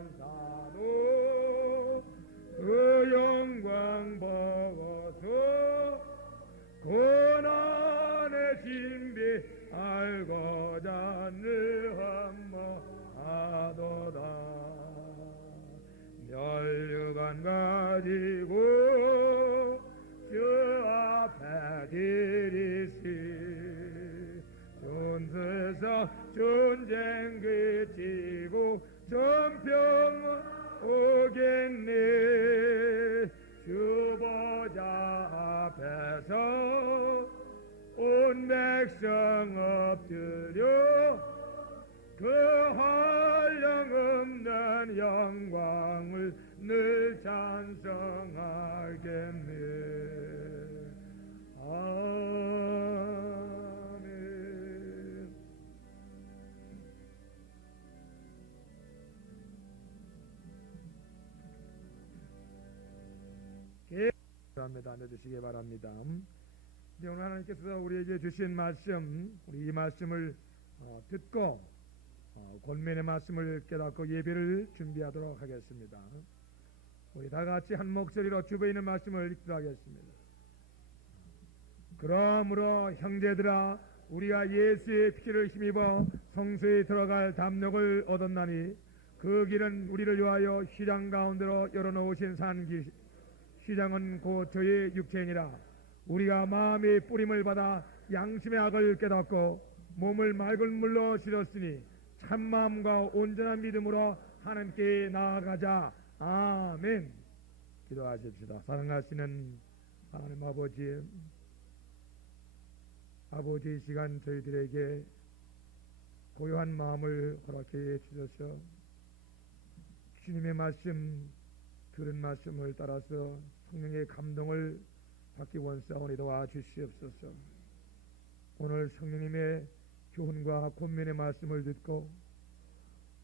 천사도 그 영광 보고서 고난의 신비 알고자 늘 한모하도다. 멸류관 가지고 주 앞에 들이시 전세상 전쟁 그치고 전평 오겠네. 주 보좌 앞에서 온 백성 엎드려 그 한량없는 영광을 늘 찬송하겠네. 아멘. 감사합니다. 앉아주시기 바랍니다. 네, 오늘 하나님께서 우리에게 주신 말씀, 우리 이 말씀을 듣고 권면의 말씀을 깨닫고 예배를 준비하도록 하겠습니다. 우리 다 같이 한 목소리로 주변에 있는 말씀을 읽도록 하겠습니다. 그러므로 형제들아, 우리가 예수의 피를 힘입어 성소에 들어갈 담력을 얻었나니 그 길은 우리를 위하여 시장 가운데로 열어놓으신 산길, 시장은 곧 저의 육체이니라. 우리가 마음의 뿌림을 받아 양심의 악을 깨닫고 몸을 맑은 물로 씻었으니 참마음과 온전한 믿음으로 하나님께 나아가자. 아멘. 기도하십시다. 사랑하시는 하나님 아버지, 이 시간 저희들에게 고요한 마음을 허락해 주셔서 주님의 말씀, 들은 말씀을 따라서 성령의 감동을 받기 원사오니 도와주시옵소서. 오늘 성령님의 교훈과 권면의 말씀을 듣고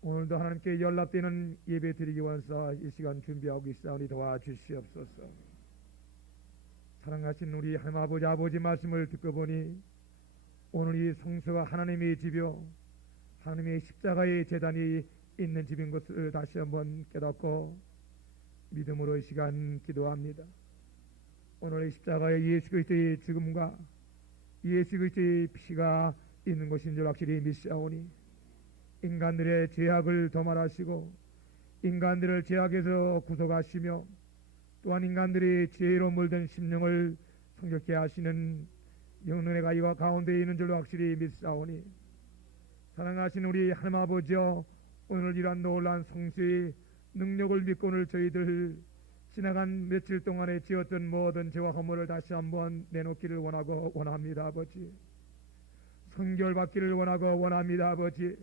오늘도 하나님께 연락되는 예배 드리기 원사 이 시간 준비하고 있사오니 도와주시옵소서. 사랑하신 우리 하나님 아버지 말씀을 듣고 보니 오늘 이 성소가 하나님의 집이요 하나님의 십자가의 제단이 있는 집인 것을 다시 한번 깨닫고 믿음으로 이 시간 기도합니다. 오늘 이 십자가의 예수 그리스도의 죽음과 예수 그리스도의 피가 있는 것인 줄 확실히 믿사오니 인간들의 죄악을 도말하시고 인간들을 죄악에서 구속하시며 또한 인간들이 죄로 물든 심령을 성결케 하시는 영혼의 가위가 가운데 있는 줄로 확실히 믿사오니 사랑하신 우리 하나님 아버지여, 오늘 이러한 놀라운 성수의 능력을 믿고 오늘 저희들 지나간 며칠 동안에 지었던 모든 죄와 허물을 다시 한번 내놓기를 원하고 원합니다. 아버지, 성결받기를 원하고 원합니다. 아버지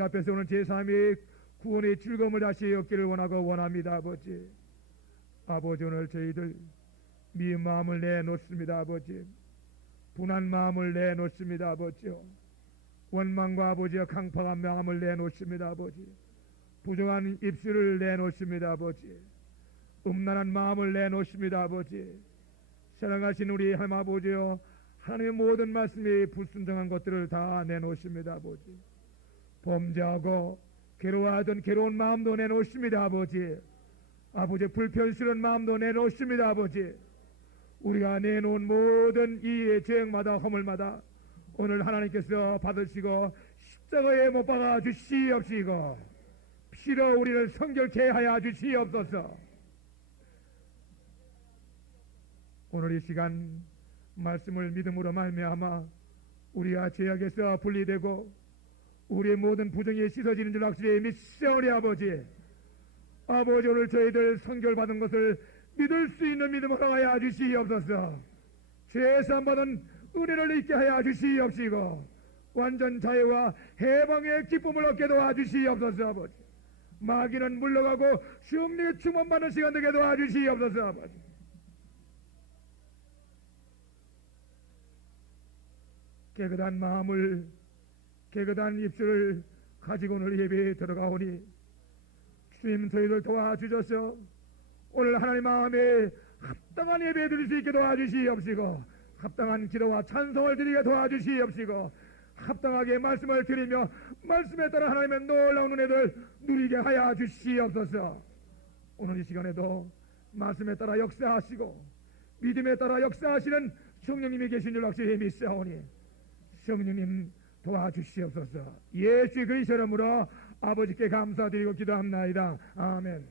앞에서 오는 제3의 구원의 즐거움을 다시 얻기를 원하고 원합니다. 아버지 오늘 저희들 미운 마음을 내놓습니다. 아버지 분한 마음을 내놓습니다. 아버지요 원망과 아버지와 강팍한 마음을 내놓습니다. 아버지 부정한 입술을 내놓습니다. 아버지 음란한 마음을 내놓습니다. 아버지 사랑하신 우리 하나님 아버지요, 하나님의 모든 말씀이 불순종한 것들을 다 내놓습니다. 아버지 범죄하고 괴로워하던 괴로운 마음도 내놓습니다. 아버지 불편스러운 마음도 내놓습니다. 아버지 우리가 내놓은 모든 이 죄악마다 허물마다 오늘 하나님께서 받으시고 십자가에 못 박아 주시옵시고 피로 우리를 성결케 하여 주시옵소서. 오늘 이 시간 말씀을 믿음으로 말미암아 우리가 죄악에서 분리되고 우리의 모든 부정이 씻어지는 줄 확실히 믿사오니 아버지 오늘 저희들 성결받은 것을 믿을 수 있는 믿음으로 하여 주시옵소서. 죄사함 받은 은혜를 잊게 하여 주시옵시고 완전 자유와 해방의 기쁨을 얻게 도와주시옵소서. 아버지 마귀는 물러가고 성령의 충만받는 시간 되게 도와주시옵소서. 아버지 깨끗한 마음을 깨끗한 입술을 가지고 오늘 예배에 들어가오니 주님 저희들 도와주셔서 오늘 하나님 마음에 합당한 예배 드릴 수 있게 도와주시옵시고 합당한 기도와 찬송을 드리게 도와주시옵시고 합당하게 말씀을 드리며 말씀에 따라 하나님의 놀라운 은혜를 누리게 하여 주시옵소서. 오늘 이 시간에도 말씀에 따라 역사하시고 믿음에 따라 역사하시는 성령님이 계신 줄 확실히 믿사오니 성령님 도와주시옵소서. 예수 그리스도 이름으로 아버지께 감사드리고 기도합나이다. 아멘.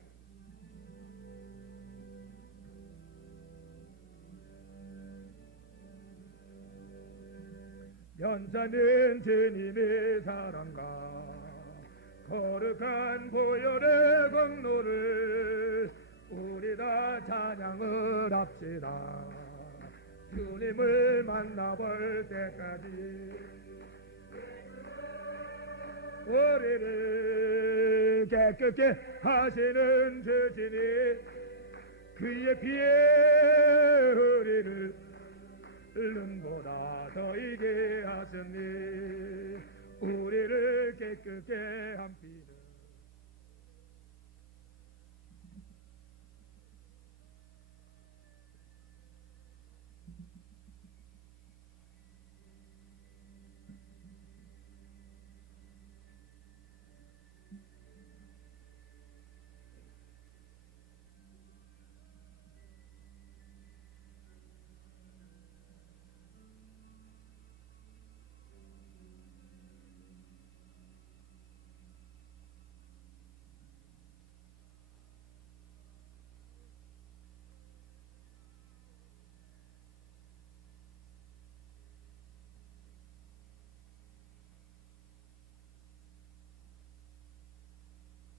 연자는 주님의 사랑과 거룩한 보혈의 공로를 우리 다 찬양을 합시다. 주님을 만나볼 때까지 우리를 깨끗게 하시는 주님이 그의 피에 우리를 눈보다 더 이게 하셨니. 우리를 깨끗게 한 피는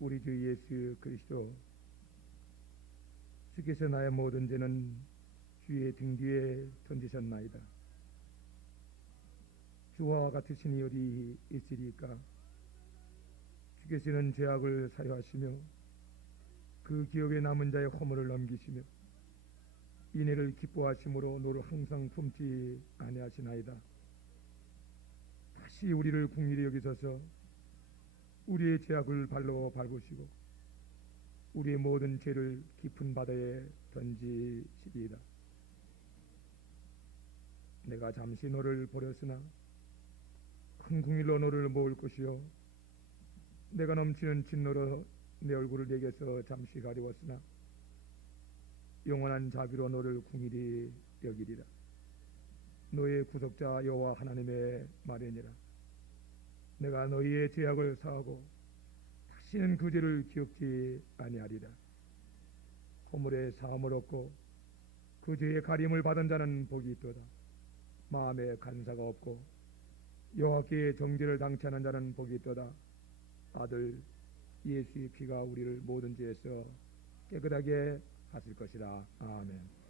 우리 주 예수 그리스도 주께서 나의 모든 죄는 주의 등 뒤에 던지셨나이다. 주와 같으신 이 어디 있으리까. 주께서는 죄악을 사유하시며 그 기업에 남은 자의 허물을 넘기시며 인애를 기뻐하심으로 너를 항상 품지 아니하시나이다. 다시 우리를 긍휼히 여기소서. 우리의 죄악을 발로 밟으시고 우리의 모든 죄를 깊은 바다에 던지시리이다. 내가 잠시 너를 버렸으나 큰 긍휼로 너를 모을 것이요 내가 넘치는 진노로 내 얼굴을 내게서 잠시 가리웠으나 영원한 자비로 너를 긍휼히 여기리라. 너의 구속자 여호와 하나님의 말이니라. 내가 너희의 죄악을 사하고 다시는 그 죄를 기억지 아니하리라. 허물의 사함을 얻고 그 죄의 가림을 받은 자는 복이 있도다. 마음에 간사가 없고 여호와께 정죄를 당치 않은 자는 복이 있도다. 아들 예수의 피가 우리를 모든 죄에서 깨끗하게 하실 것이라. 아멘.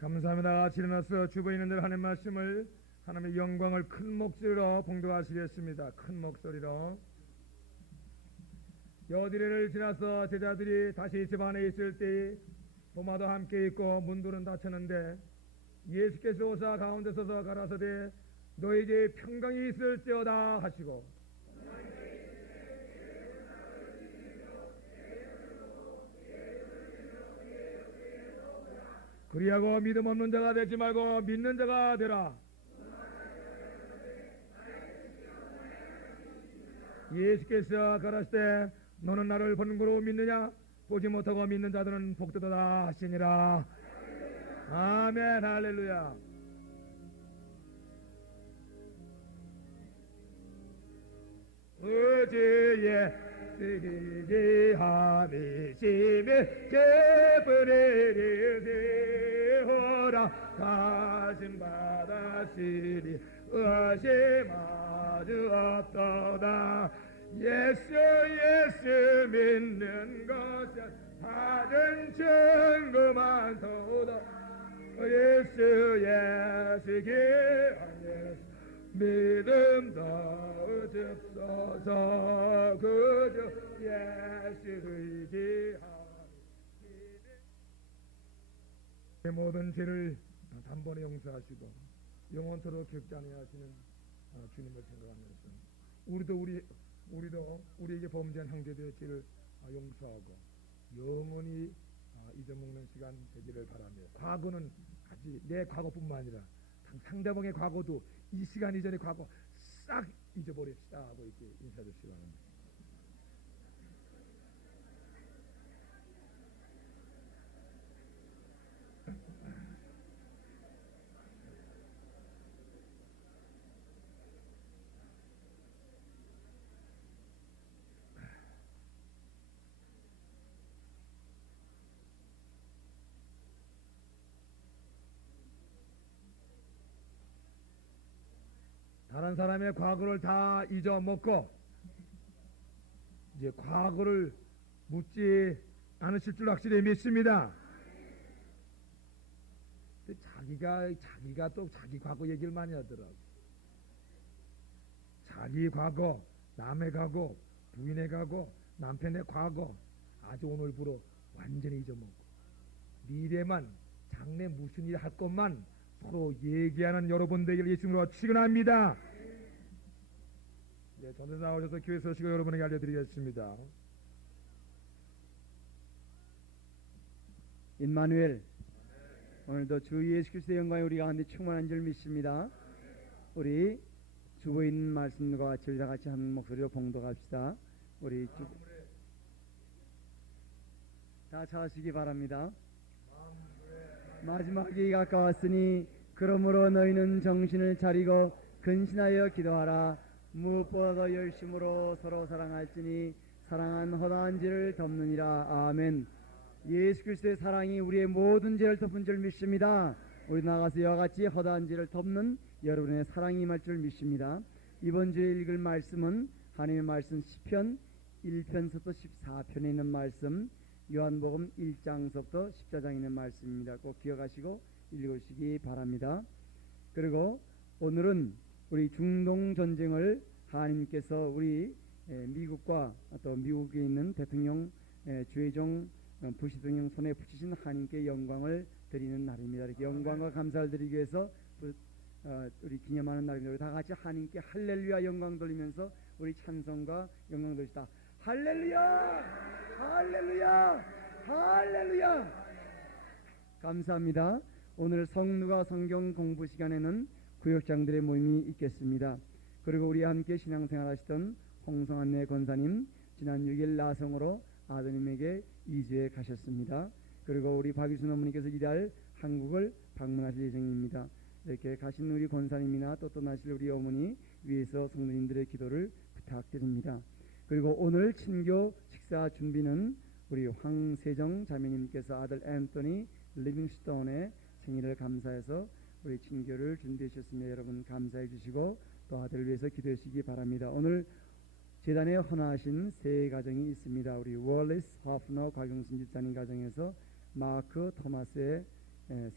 감사합니다. 같이 일어나서 주변에 있는 들 하나님의 말씀을 하나님의 영광을 큰 목소리로 봉독하시겠습니다. 큰 목소리로. 여디레를 지나서 제자들이 다시 집 안에 있을 때 도마도 함께 있고 문들은 닫혔는데 예수께서 오사 가운데 서서 가라사대 너에게 평강이 있을지어다 하시고 그리하고 믿음 없는 자가 되지 말고 믿는 자가 되라. 예수께서 가라사대 너는 나를 보는 거로 믿느냐? 보지 못하고 믿는 자들은 복되도다 하시니라. 아멘. 할렐루야. 어제에 쓰리지 하미심에 제불을 세워라. 가슴 받았으리 의심 아주 없도다. 예수 믿는 것은 다른 증거만 도다. 예수 기한 믿음 더줍소서. 그저 예수 의지하니 내 모든 죄를 단번에 용서하시고 영원토록 기억지 아니하시는 주님을 생각하면서 우리도 우리에게 범죄한 형제들의 죄를 용서하고 영원히 잊어먹는 시간 되기를 바라며, 과거는 아직 내 과거뿐만 아니라 상대방의 과거도 이 시간 이전의 과거 싹 잊어버립시다 하고 이렇게 인사드리기 바랍니다. 다른 사람의 과거를 다 잊어먹고 이제 과거를 묻지 않으실 줄 확실히 믿습니다. 자기가 또 자기 과거 얘기를 많이 하더라고. 자기 과거, 남의 과거, 부인의 과거, 남편의 과거 아주 오늘부로 완전히 잊어먹고 미래만, 장래 무슨 일 할 것만 서로 얘기하는 여러분들에게 예수님으로 축원합니다. 네, 전도 나오셔서 교회 소식을 여러분에게 알려드리겠습니다. 임마누엘, 오늘도 주 예수 그리스도의 영광이 우리 가운데 충만한 줄 믿습니다. 우리 주보에 있는 말씀과 같이 다 같이 한 목소리로 봉독합시다. 우리 다 찾으시기 바랍니다. 마지막이 가까웠으니 그러므로 너희는 정신을 차리고 근신하여 기도하라. 무엇보다도 열심으로 서로 사랑할지니 사랑은 허다한 죄를 덮느니라. 아멘. 예수 그리스도의 사랑이 우리의 모든 죄를 덮은 줄 믿습니다. 우리 나가서 이와 같이 허다한 죄를 덮는 여러분의 사랑이 임할 줄 믿습니다. 이번 주에 읽을 말씀은 하나님의 말씀 시편 1편서부터 14편에 있는 말씀, 요한복음 1장서부터 14장에 있는 말씀입니다. 꼭 기억하시고 읽으시기 바랍니다. 그리고 오늘은 우리 중동 전쟁을 하나님께서 우리 미국과 또 미국에 있는 대통령 주의종 부시 대통령 손에 붙이신 하나님께 영광을 드리는 날입니다. 이렇게 영광과 감사를 드리기 위해서 우리 기념하는 날입니다. 우리 다 같이 하나님께 할렐루야 영광 돌리면서 우리 찬송과 영광 돌리시다. 할렐루야, 할렐루야, 할렐루야. 감사합니다. 오늘 성누가 성경 공부 시간에는 구역장들의 모임이 있겠습니다. 그리고 우리와 함께 신앙생활 하시던 홍성안내 권사님 지난 6일 나성으로 아드님에게 이주해 가셨습니다. 그리고 우리 박유순 어머니께서 이달 한국을 방문하실 예정입니다. 이렇게 가신 우리 권사님이나 또 떠나실 우리 어머니 위해서 성도님들의 기도를 부탁드립니다. 그리고 오늘 친교 식사 준비는 우리 황세정 자매님께서 아들 앤토니 리빙스톤의 생일을 감사해서 우리 친교를 준비해 주셨습니다. 여러분 감사해 주시고 또 아들을 위해서 기도해 주시기 바랍니다. 오늘 재단에 헌화하신 세 가정이 있습니다. 우리 월리스 하프너 곽용순 집사님 가정에서 마크 토마스의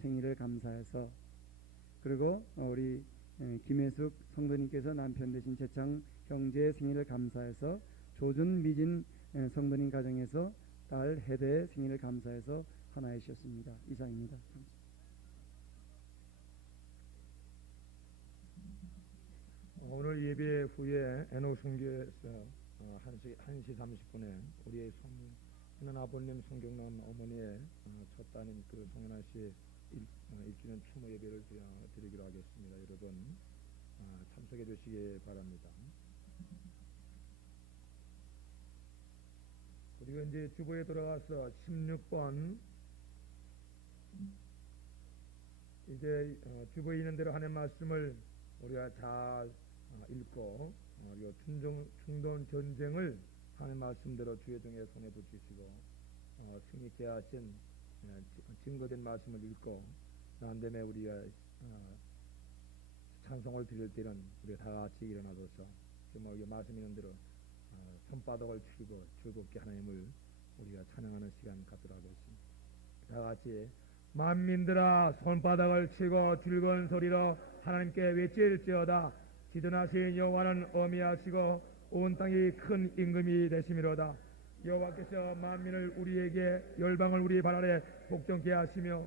생일을 감사해서, 그리고 우리 김혜숙 성도님께서 남편 되신 재창 형제의 생일을 감사해서, 조준 미진 성도님 가정에서 딸 해대의 생일을 감사해서 헌화해 주셨습니다. 이상입니다. 오늘 예배 후에 애노순교에서 1시 30분에 우리의 손은 아버님 성경남 어머니의 첫 따님 그 송현아 씨의 1주년 추모 예배를 드리기로 하겠습니다. 여러분 참석해 주시기 바랍니다. 그리고 이제 주보에 들어가서 16번 이제 주보에 있는 대로 하는 말씀을 우리가 잘 읽고 중동 전쟁을 하는 말씀대로 주의 종의 손에 붙이시고 승리케 하신 증거된 말씀을 읽고 난 다음에 우리가 찬송을 드릴 때는 우리 다 같이 일어나서 정말 말씀 있는 대로 손바닥을 치고 즐겁게 하나님을 우리가 찬양하는 시간 갖도록 하겠습니다. 다 같이 만민들아 손바닥을 치고 즐거운 소리로 하나님께 외칠지어다. 지존하신 여호와는 어미하시고 온 땅이 큰 임금이 되심이로다. 여호와께서 만민을 우리에게 열방을 우리 발 아래 복종케 하시며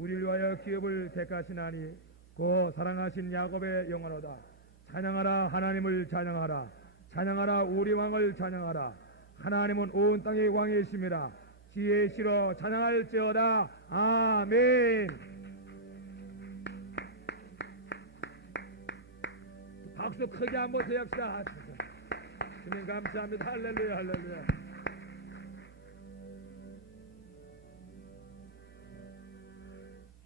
우리를 위하여 기업을 택하시나니 그 사랑하신 야곱의 영원하다. 찬양하라 하나님을 찬양하라. 찬양하라 우리 왕을 찬양하라. 하나님은 온 땅의 왕이십니다. 지혜의 시로 찬양할지어다. 아멘. 박수 크게 한번 드립시다. 주님 감사합니다. 할렐루야 할렐루야.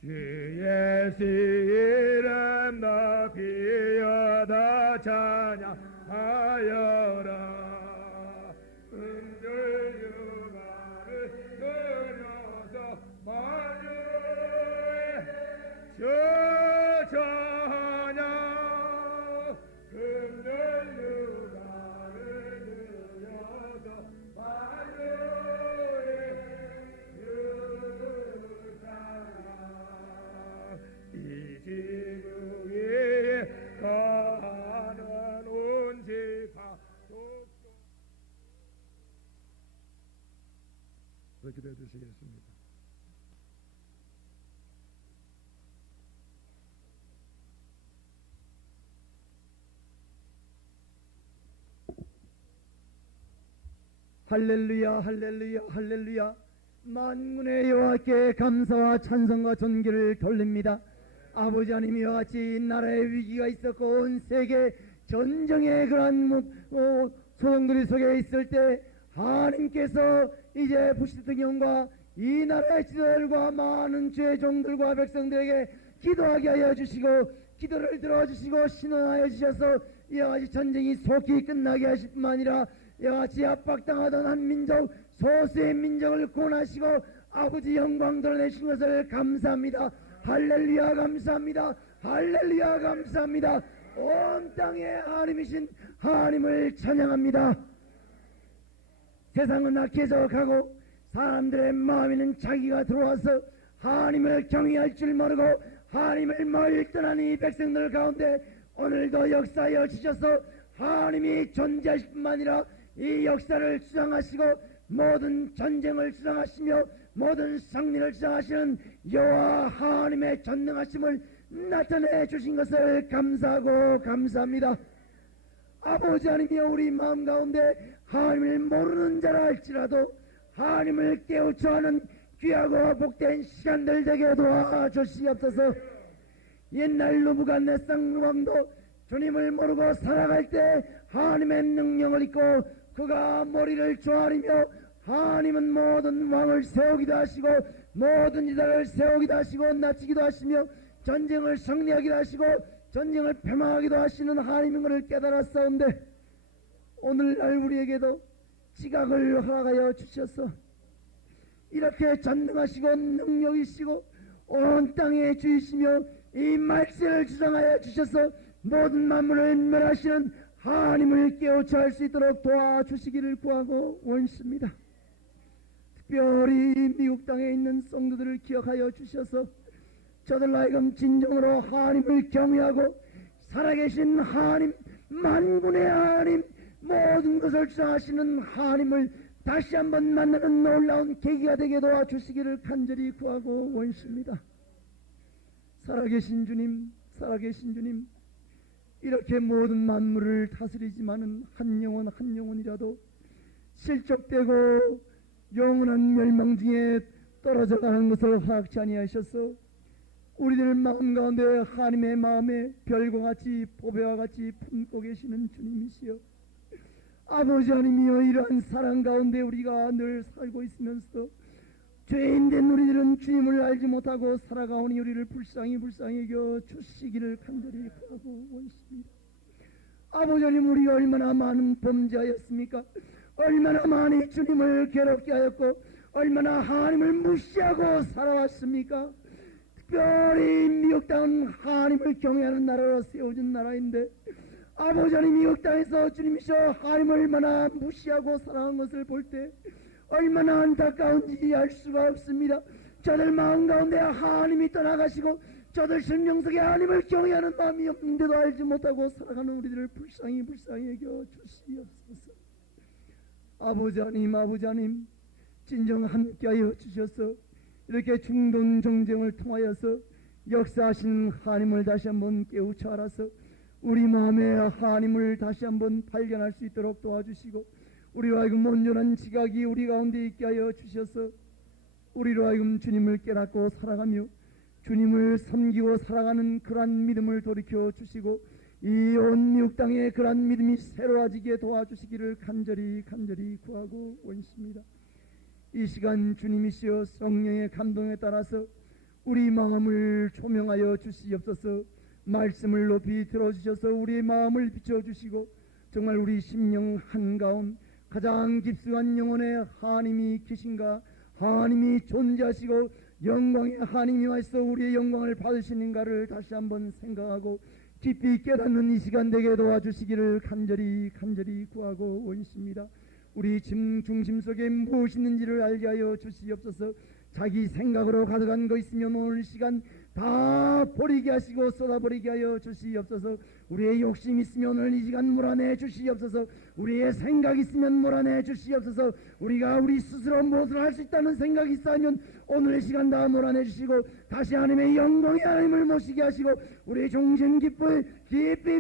주의 이름 높이어다 찬양하여라. 은들 유가를 들여서 만유의 주 찬양. 은들 유가를 들여서 만유의 주 찬양. 이 지붕 위에 가는 온지파 기도해 주시겠습니다. 할렐루야 할렐루야 할렐루야. 만군의 여호와께 감사와 찬송과 존귀를 돌립니다. 아버지 하나님, 이와 같이 나라의 위기가 있었고 온 세계 전쟁의 그러한 소동들이 속에 있을 때 하나님께서 이제 부시대통령과 이 나라의 지도자들과 많은 주의 종들과 백성들에게 기도하게 하여 주시고 기도를 들어주시고 신원하여 주셔서 이와 같이 전쟁이 속히 끝나게 하실 뿐만 아니라 이와 같이 압박당하던 한 민족 소수의 민족을 구원하시고 아버지 영광 드러내신 것을 감사합니다. 할렐루야 감사합니다. 할렐루야 감사합니다. 온 땅의 하나님이신 하나님을 찬양합니다. 세상은 악해져 가고 사람들의 마음에는 자기가 들어와서 하나님을 경외할 줄 모르고 하나님을 멀리 떠난 이 백성들 가운데 오늘도 역사하여 주셔서 하나님이 존재하실 뿐만 아니라 이 역사를 주장하시고 모든 전쟁을 주장하시며 모든 승리를 주장하시는 여호와 하나님의 전능하심을 나타내 주신 것을 감사하고 감사합니다. 아버지 하나님이여, 우리 마음 가운데 하나님을 모르는 자라 할지라도 하나님을 깨우쳐 하는 귀하고 복된 시간들 되게 도와주시옵소서. 옛날 느부갓네살 왕도 주님을 모르고 살아갈 때 하나님의 능력을 잊고 그가 머리를 조아리며 하나님은 모든 왕을 세우기도 하시고 모든 지도를 세우기도 하시고 낮추기도 하시며 전쟁을 승리하기도 하시고 전쟁을 폐망하기도 하시는 하나님인 것을 깨달았사온데 오늘날 우리에게도 지각을 허락하여 주셔서 이렇게 전능하시고 능력이시고 온 땅에 주이시며 이 말씀을 주장하여 주셔서 모든 만물을 멸하시는 하나님을 깨우쳐 할 수 있도록 도와주시기를 구하고 원습니다. 특별히 미국 땅에 있는 성도들을 기억하여 주셔서 저들 하여금 진정으로 하나님을 경외하고 살아계신 하나님, 만군의 하나님, 모든 것을 주장하시는 하나님을 다시 한번 만나는 놀라운 계기가 되게 도와주시기를 간절히 구하고 원습니다. 살아계신 주님, 살아계신 주님, 이렇게 모든 만물을 다스리지만은 한 영혼 한 영혼이라도 실족되고 영원한 멸망 중에 떨어져 가는 것을 허락지 아니하셔서 우리들 마음 가운데 하나님의 마음에 별과 같이 보배와 같이 품고 계시는 주님이시여, 아버지 하나님이여, 이러한 사랑 가운데 우리가 늘 살고 있으면서도 죄인된 우리들은 주님을 알지 못하고 살아가오니 우리를 불쌍히 여겨 주시기를 간절히 구하고 원습니다. 아버지 하나님, 우리가 얼마나 많은 범죄하였습니까? 얼마나 많이 주님을 괴롭게 하였고 얼마나 하나님을 무시하고 살아왔습니까? 특별히 미국 땅은 하나님을 경외하는 나라로 세워진 나라인데 아버지 하나님, 미국 땅에서 주님이셔 하나님을 얼마나 무시하고 살아간 것을 볼 때 얼마나 안타까운지 알 수가 없습니다. 저들 마음 가운데 하나님이 떠나가시고 저들 심령 속에 하나님을 경외하는 마음이 없는데도 알지 못하고 살아가는 우리들을 불쌍히 여겨 주시옵소서. 아버지 하나님, 진정 함께하여 주셔서 이렇게 중동 정쟁을 통하여서 역사하신 하나님을 다시 한번 깨우쳐 알아서 우리 마음에 하나님을 다시 한번 발견할 수 있도록 도와주시고, 우리로 하여금 온전한 지각이 우리 가운데 있게 하여 주셔서 우리로 하여금 주님을 깨닫고 살아가며 주님을 섬기고 살아가는 그러한 믿음을 돌이켜 주시고, 이 온 미국 땅에 그러한 믿음이 새로워지게 도와주시기를 간절히 구하고 원십니다. 이 시간 주님이시여 성령의 감동에 따라서 우리 마음을 조명하여 주시옵소서. 말씀을 높이 들어주셔서 우리의 마음을 비춰주시고, 정말 우리 심령 한가운 가장 깊숙한 영혼에 하나님이 계신가, 하나님이 존재하시고 영광의 하나님이 와서 우리의 영광을 받으시는가를 다시 한번 생각하고 깊이 깨닫는 이 시간 되게 도와주시기를 간절히 구하고 원십니다. 우리 중심 속에 무엇이 있는지를 알게 하여 주시옵소서. 자기 생각으로 가득한 거 있으면 오늘 시간 다 버리게 하시고 쏟아버리게 하여 주시옵소서. 우리의 욕심 있으면 오늘 이 시간 몰아내 주시옵소서. 우리의 생각 있으면 몰아내 주시옵소서. 우리가 우리 스스로 무엇을 할 수 있다는 생각이 있으면 오늘 이 시간 다 몰아내 주시고 다시 하나님의 영광의 하나님을 모시게 하시고 우리의 종신 깊이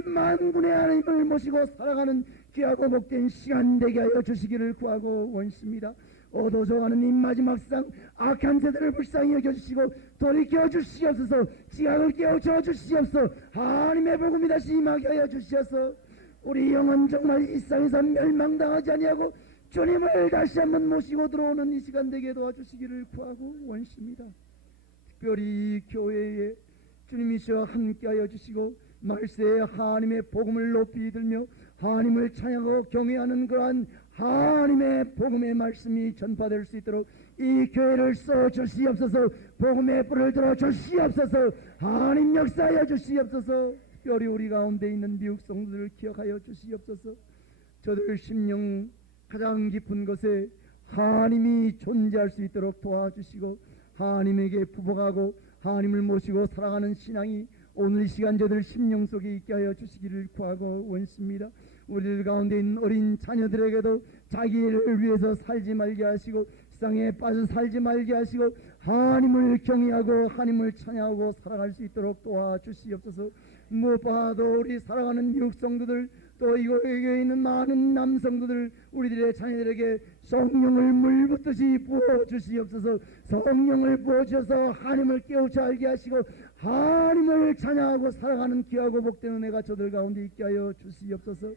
만군의 하나님을 모시고 살아가는 귀하고 복된 시간 되게 하여 주시기를 구하고 원십니다. 어두워져가는 이 마지막 세상 악한 세대를 불쌍히 여겨주시고 돌이켜 주시옵소서. 지각을 깨우쳐 주시옵소서. 하나님의 복음이 다시 임하게 하여 주시옵소서. 우리 영혼 정말 이 세상에서 멸망당하지 아니하고 주님을 다시 한번 모시고 들어오는 이 시간 되게 도와주시기를 구하고 원십니다. 특별히 교회에 주님이시여 함께하여 주시고 말세에 하나님의 복음을 높이 들며 하나님을 찬양하고 경외하는 그러한 하나님의 복음의 말씀이 전파될 수 있도록 이 교회를 써 주시옵소서. 복음의 뿔을 들어 주시옵소서. 하나님 역사하여 주시옵소서. 특별히 우리 가운데 있는 미국 성도들을 기억하여 주시옵소서. 저들 심령 가장 깊은 곳에 하나님이 존재할 수 있도록 도와주시고 하나님에게 부복하고 하나님을 모시고 살아가는 신앙이 오늘 이 시간 저들 심령 속에 있게 하여 주시기를 구하고 원습니다. 우리들 가운데 있는 어린 자녀들에게도 자기를 위해서 살지 말게 하시고 세상에 빠져 살지 말게 하시고 하나님을 경외하고 하나님을 찬양하고 살아갈 수 있도록 도와주시옵소서. 무엇보다도 우리 살아가는 미국 성도들 또 이곳에 있는 많은 남성도들 우리들의 자녀들에게 성령을 물붓듯이 부어주시옵소서. 성령을 부어주셔서 하나님을 깨우쳐 알게 하시고 하나님을 찬양하고 살아가는 귀하고 복된 은혜가 저들 가운데 있게 하여 주시옵소서.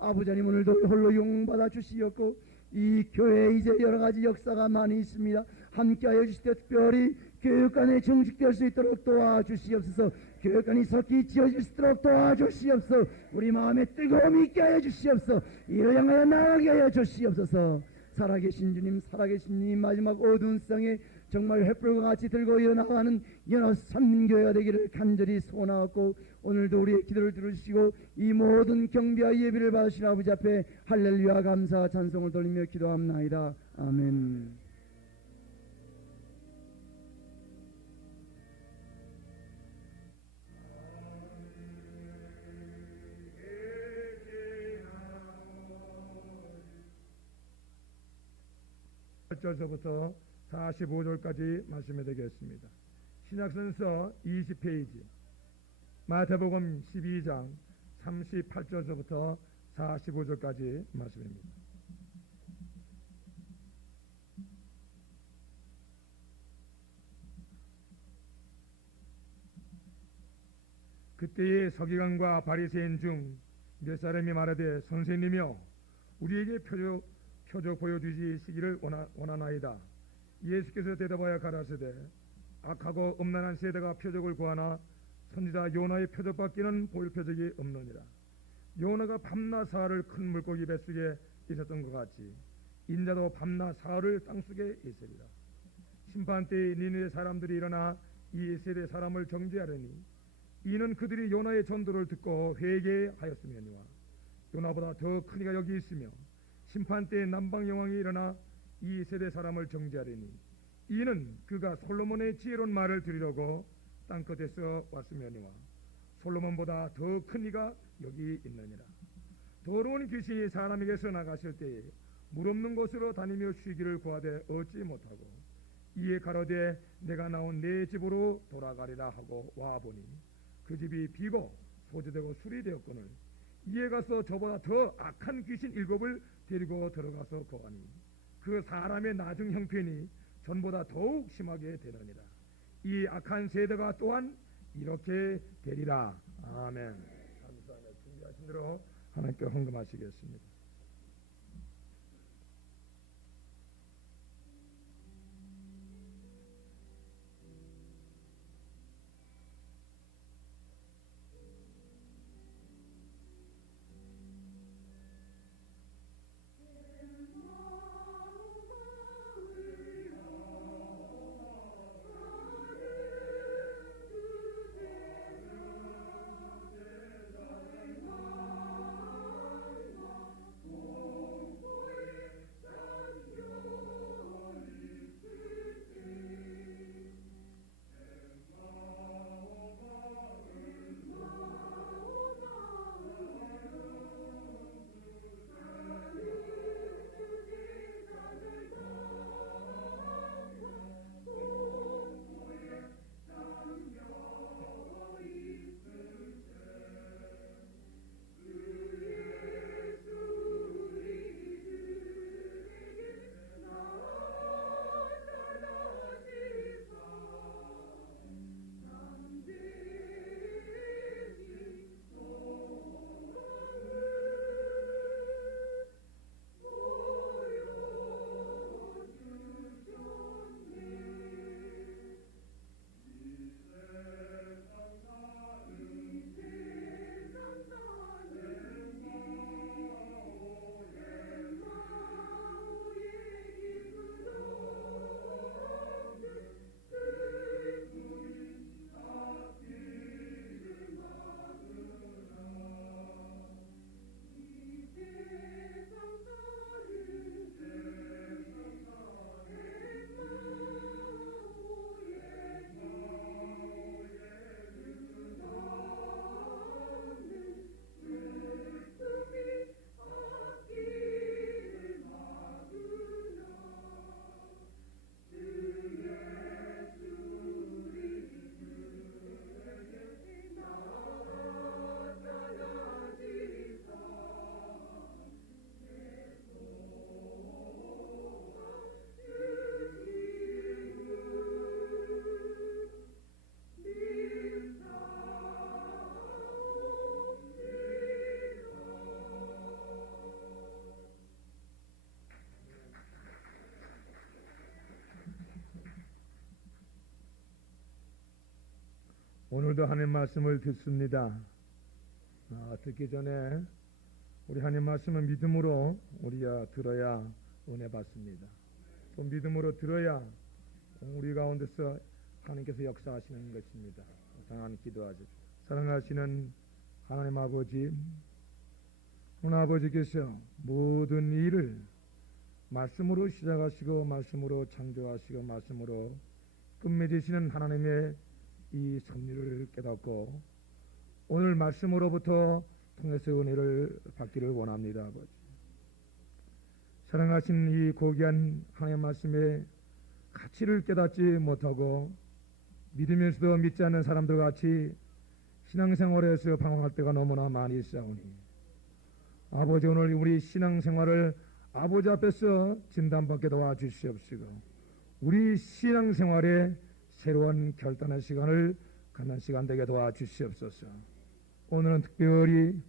아버지 하나님 오늘도 홀로 용받아 주시옵고 이 교회에 이제 여러가지 역사가 많이 있습니다. 함께하여 주시되 특별히 교육관에 증식될 수 있도록 도와주시옵소서. 교육관이 석기 지어질 수 있도록 도와주시옵소서. 우리 마음에 뜨거움이 있게 하여 주시옵소서. 이를 향하여 나아가게 하여 주시옵소서. 살아계신 주님, 살아계신 이 마지막 어두운 세상에 정말 횃불과 같이 들고 일어나가는 연합 삼민교회가 되기를 간절히 소원하옵고 오늘도 우리의 기도를 들으시고 이 모든 경배와 예배를 받으신 아버지 앞에 할렐루야 감사 찬송을 돌리며 기도합나이다. 아멘. 절서부터 45절까지 말씀이 되겠습니다. 신약성서 20페이지 마태복음 12장 38절서부터 45절까지 말씀입니다. 그때의 서기관과 바리새인 중 몇 사람이 말하되 선생님이여 우리에게 표적 보여주시기를 원하나이다. 예수께서 대답하여 가라사대 악하고 음란한 세대가 표적을 구하나 선지자 요나의 표적밖에는 보일 표적이 없느니라. 요나가 밤낮 사흘을 큰 물고기 뱃속에 있었던 것 같이 인자도 밤낮 사흘을 땅속에 있으리라. 심판때에 니느웨 사람들이 일어나 이 세대 사람을 정죄하려니 이는 그들이 요나의 전도를 듣고 회개하였으며니와 요나보다 더 큰 이가 여기 있으며 심판때에 남방여왕이 일어나 이 세대 사람을 정죄하리니 이는 그가 솔로몬의 지혜로운 말을 들으려고 땅끝에서 왔으며니와 솔로몬보다 더 큰 이가 여기 있느니라. 더러운 귀신이 사람에게서 나가실 때에 물 없는 곳으로 다니며 쉬기를 구하되 얻지 못하고 이에 가로되 내가 나온 내 집으로 돌아가리라 하고 와보니 그 집이 비고 소재되고 술이 되었거늘 이에 가서 저보다 더 악한 귀신 7을 데리고 들어가서 보아니 그 사람의 나중 형편이 전보다 더욱 심하게 되느니라. 이 악한 세대가 또한 이렇게 되리라. 아멘. 감사하며 준비하신 대로 하나님께 헌금하시겠습니다. 오늘도 하나님 말씀을 듣습니다. 듣기 전에 우리 하나님 말씀은 믿음으로 우리가 들어야 은혜 받습니다. 또 믿음으로 들어야 우리 가운데서 하나님께서 역사하시는 것입니다. 당한 기도하십시오. 사랑하시는 하나님 아버지, 하나님 아버지께서 모든 일을 말씀으로 시작하시고 말씀으로 창조하시고 말씀으로 끝맺으시는 하나님의 이 섭리를 깨닫고 오늘 말씀으로부터 통해서 은혜를 받기를 원합니다. 아버지, 사랑하신 이 고귀한 하나님의 말씀의 가치를 깨닫지 못하고 믿으면서도 믿지 않는 사람들 같이 신앙생활에서 방황할 때가 너무나 많이 있사오니 아버지, 오늘 우리 신앙생활을 아버지 앞에서 진단받게 도와주시옵시고 우리 신앙생활에 새로운 결단의 시간을 갖는 시간 되게 도와주시옵소서. 오늘은 특별히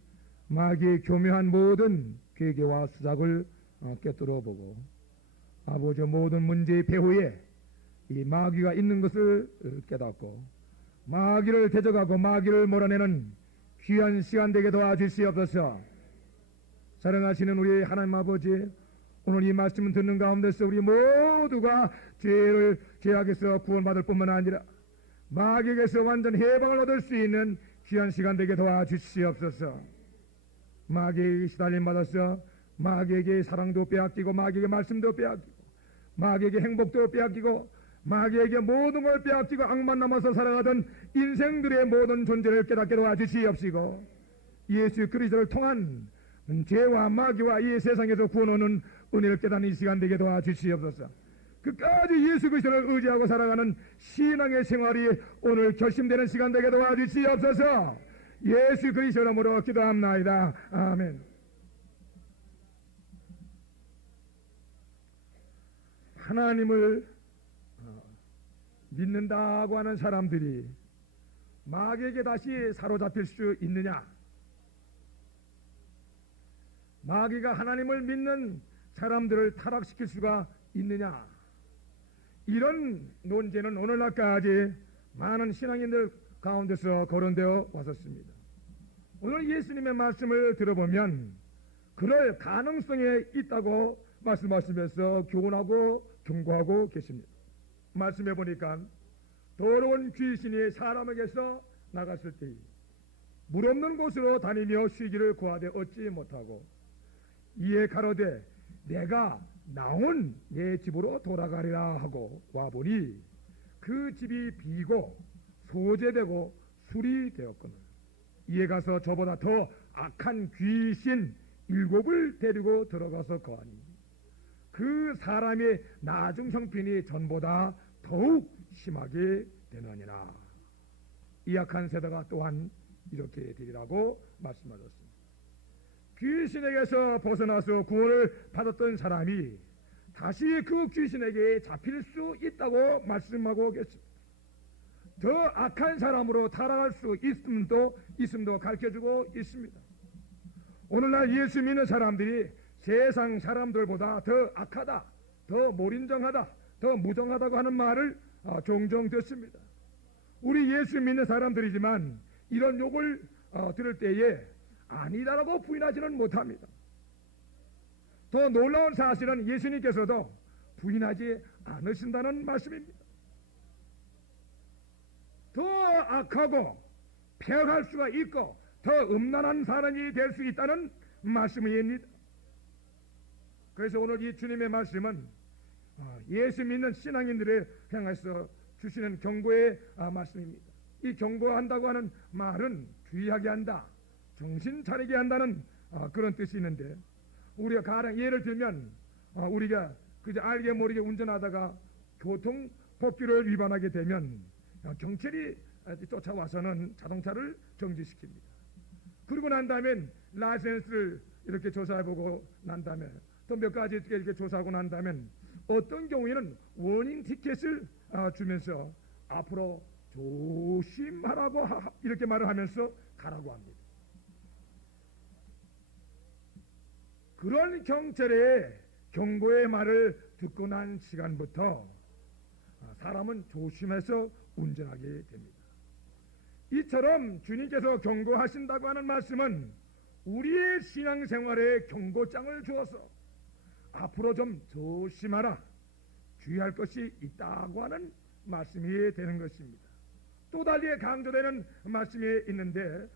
마귀의 교묘한 모든 괴계와 수작을 꿰뚫어 보고 아버지 모든 문제의 배후에 이 마귀가 있는 것을 깨닫고 마귀를 대적하고 마귀를 몰아내는 귀한 시간 되게 도와주시옵소서. 사랑하시는 우리 하나님 아버지, 오늘 이 말씀을 듣는 가운데서 우리 모두가 죄악에서 구원받을 뿐만 아니라 마귀에게서 완전 해방을 얻을 수 있는 귀한 시간 되게 도와주시옵소서. 마귀에게 시달림 받아서 마귀에게 사랑도 빼앗기고 마귀에게 말씀도 빼앗기고 마귀에게 행복도 빼앗기고 마귀에게 모든 걸 빼앗기고 악만 남아서 살아가던 인생들의 모든 존재를 깨닫게 도와주시옵시고 예수 그리스도를 통한 죄와 마귀와 이 세상에서 구원하는 은혜를 깨닫는 이 시간 되게 도와주시옵소서. 끝까지 예수 그리스도를 의지하고 살아가는 신앙의 생활이 오늘 결심되는 시간 되게 도와주시옵소서. 예수 그리스도 이름으로 기도합나이다. 아멘. 하나님을 믿는다고 하는 사람들이 마귀에게 다시 사로잡힐 수 있느냐? 마귀가 하나님을 믿는 사람들을 타락시킬 수가 있느냐? 이런 논제는 오늘날까지 많은 신앙인들 가운데서 거론되어 왔었습니다. 오늘 예수님의 말씀을 들어보면 그럴 가능성이 있다고 말씀하시면서 교훈하고 경고하고 계십니다. 말씀해 보니까 더러운 귀신이 사람에게서 나갔을 때 물 없는 곳으로 다니며 쉬기를 구하되 얻지 못하고 이에 가로되 내가 나온 내 집으로 돌아가리라 하고 와보니 그 집이 비고 소재되고 술이 되었거늘 이에 가서 저보다 더 악한 귀신 7을 데리고 들어가서 거하니 그 사람의 나중 형편이 전보다 더욱 심하게 되느니라. 이 악한 세대가 또한 이렇게 되리라고 말씀하셨습니다. 귀신에게서 벗어나서 구원을 받았던 사람이 다시 그 귀신에게 잡힐 수 있다고 말씀하고 계십니다. 더 악한 사람으로 타락할 수 있음도 가르쳐주고 있습니다. 오늘날 예수 믿는 사람들이 세상 사람들보다 더 악하다, 더 몰인정하다, 더 무정하다고 하는 말을 종종 듣습니다. 우리 예수 믿는 사람들이지만 이런 욕을 들을 때에 아니다라고 부인하지는 못합니다. 더 놀라운 사실은 예수님께서도 부인하지 않으신다는 말씀입니다. 더 악하고 폐역할 수가 있고 더 음란한 사람이 될 수 있다는 말씀입니다. 그래서 오늘 이 주님의 말씀은 예수 믿는 신앙인들을 향해서 주시는 경고의 말씀입니다. 이 경고한다고 하는 말은 주의하게 한다, 정신 차리게 한다는 그런 뜻이 있는데 우리가 가령 예를 들면 우리가 그저 알게 모르게 운전하다가 교통법규를 위반하게 되면 경찰이 쫓아와서는 자동차를 정지시킵니다. 그러고 난 다음엔 라이센스를 이렇게 조사해보고 난 다음에 또 몇 가지 이렇게 조사하고 난 다음엔 어떤 경우에는 워닝 티켓을 주면서 앞으로 조심하라고 이렇게 말을 하면서 가라고 합니다. 그런 경찰의 경고의 말을 듣고 난 시간부터 사람은 조심해서 운전하게 됩니다. 이처럼 주님께서 경고하신다고 하는 말씀은 우리의 신앙생활에 경고장을 주어서 앞으로 좀 조심하라, 주의할 것이 있다고 하는 말씀이 되는 것입니다. 또 달리 강조되는 말씀이 있는데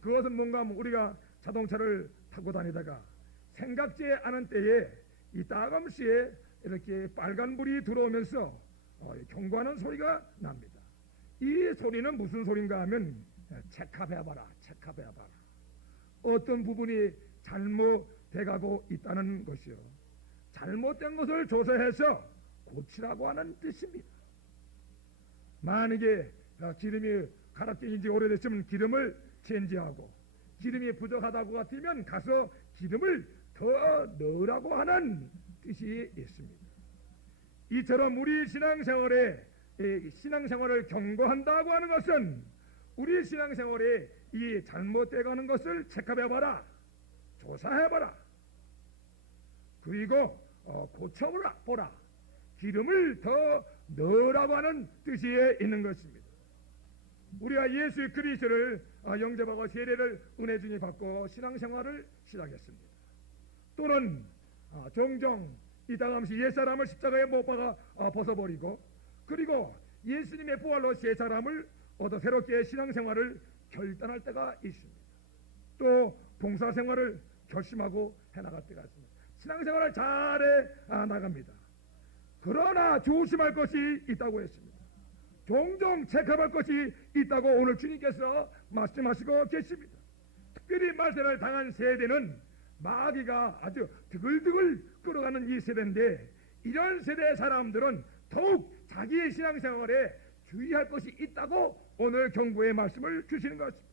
그것은 뭔가 우리가 자동차를 타고 다니다가 생각지 않은 때에 이 따금시에 이렇게 빨간불이 들어오면서 경고하는 소리가 납니다. 이 소리는 무슨 소린가 하면 체크해봐라, 체크해봐라. 어떤 부분이 잘못돼가고 있다는 것이요, 잘못된 것을 조사해서 고치라고 하는 뜻입니다. 만약에 기름이 갈아낀 지 오래됐으면 기름을 체인지하고 기름이 부족하다고 같으면 가서 기름을 더 넣으라고 하는 뜻이 있습니다. 이처럼 우리 신앙생활을 경고한다고 하는 것은 우리 신앙생활에 이 잘못돼가는 것을 체크해봐라, 조사해봐라, 그리고 고쳐보라, 기름을 더 넣으라고 하는 뜻이 있는 것입니다. 우리가 예수 그리스도를 영접하고 세례를 은혜 중에 받고 신앙생활을 시작했습니다. 또는 종종 이따금씩 옛사람을 십자가에 못 박아 벗어버리고 그리고 예수님의 부활로 새 사람을 얻어 새롭게 신앙생활을 결단할 때가 있습니다. 또 봉사생활을 결심하고 해나갈 때가 있습니다. 신앙생활을 잘해 나갑니다. 그러나 조심할 것이 있다고 했습니다. 종종 체크할 것이 있다고 오늘 주님께서 말씀하시고 계십니다. 특별히 말세를 당한 세대는 마귀가 아주 드글드글 끌어가는 이 세대인데 이런 세대의 사람들은 더욱 자기의 신앙생활에 주의할 것이 있다고 오늘 경고의 말씀을 주시는 것입니다.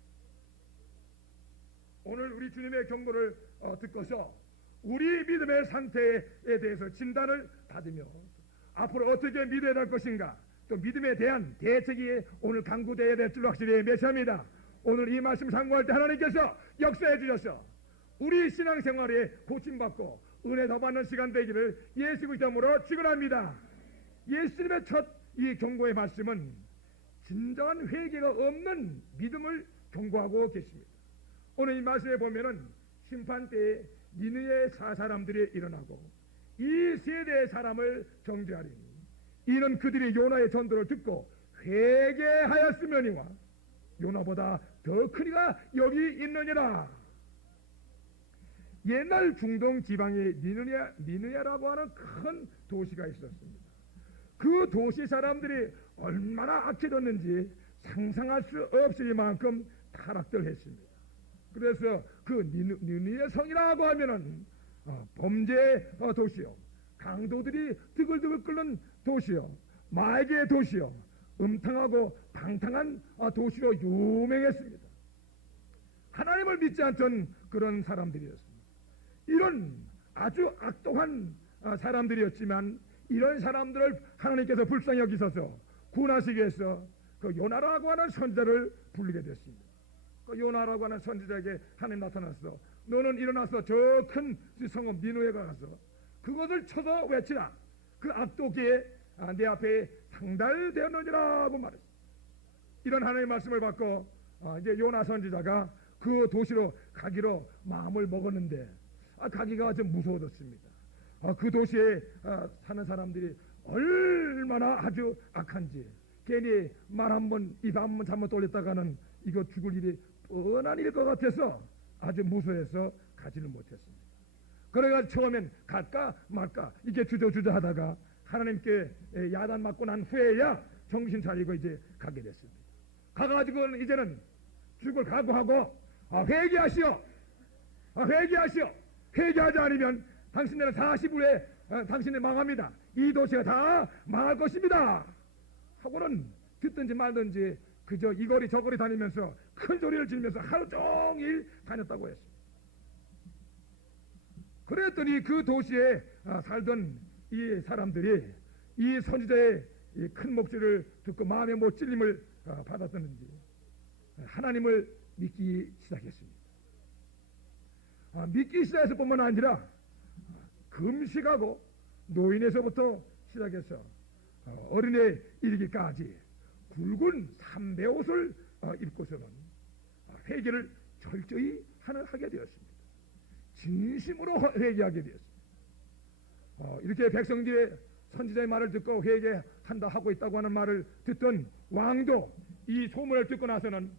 오늘 우리 주님의 경고를 듣고서 우리 믿음의 상태에 대해서 진단을 받으며 앞으로 어떻게 믿어야 할 것인가, 또 믿음에 대한 대책이 오늘 강구되어야 될 줄 확실히 메시합니다. 오늘 이 말씀 상고할 때 하나님께서 역사해 주셔서 우리 신앙생활에 고침받고 은혜 더 받는 시간 되기를 예수 그리스도로 축원합니다. 예수님의 첫 이 경고의 말씀은 진정한 회개가 없는 믿음을 경고하고 계십니다. 오늘 이 말씀에 보면은 심판 때에 니느웨의 사람들이 일어나고 이 세대의 사람을 정죄하리니 이는 그들이 요나의 전도를 듣고 회개하였으면이와 요나보다 더 크니가 여기 있느니라. 옛날 중동 지방에 니느웨라고 하는 큰 도시가 있었습니다. 그 도시 사람들이 얼마나 악해졌는지 상상할 수 없을 만큼 타락들 했습니다. 그래서 그 니느웨 성이라고 하면은 범죄 도시요, 강도들이 드글드글 끓는 도시요, 마귀의 도시요, 음탕하고 방탕한 도시로 유명했습니다. 하나님을 믿지 않던 그런 사람들이었습니다. 이런 아주 악독한 사람들이었지만 이런 사람들을 하나님께서 불쌍히 여기셔서 구원하시기 위해서 그 요나라고 하는 선지자를 부르게 됐습니다. 그 요나라고 하는 선지자에게 하나님 나타났어. 너는 일어나서 저 큰 성읍 니느웨가 가서 그것을 쳐서 외치라. 그 악독이 내 앞에 상달되었느니라고 말했어. 이런 하나님의 말씀을 받고 이제 요나 선지자가 그 도시로 가기로 마음을 먹었는데 가기가 좀 무서워졌습니다. 그 도시에 사는 사람들이 얼마나 아주 악한지, 괜히 말 한번 입 한번 잘못 돌렸다가는 이거 죽을 일이 뻔한 일일 것 같아서 아주 무서워해서 가지를 못했습니다. 그래가 처음엔 갈까 말까 이게 주저주저 하다가 하나님께 야단 맞고 난 후에야 정신 차리고 이제 가게 됐습니다. 가가지고는 이제는 죽을 각오하고 회개하시오. 회개하시오. 회개하지 않으면 당신들은 40일에 당신이 망합니다. 이 도시가 다 망할 것입니다. 하고는 듣든지 말든지 그저 이 거리 저 거리 다니면서 큰 소리를 지르면서 하루 종일 다녔다고 했습니다. 그랬더니 그 도시에 살던 이 사람들이 이 선지자의 큰 목소리를 듣고 마음의 못 찔림을 받았었는지 하나님을 믿기 시작했습니다. 믿기 시작해서 뿐만 아니라 금식하고 노인에서부터 시작해서 어린애 이르기까지 굵은 삼배 옷을 입고서는 회개를 철저히 하게 되었습니다. 진심으로 회개하게 되었습니다. 이렇게 백성들의 선지자의 말을 듣고 회개한다 하고 있다고 하는 말을 듣던 왕도 이 소문을 듣고 나서는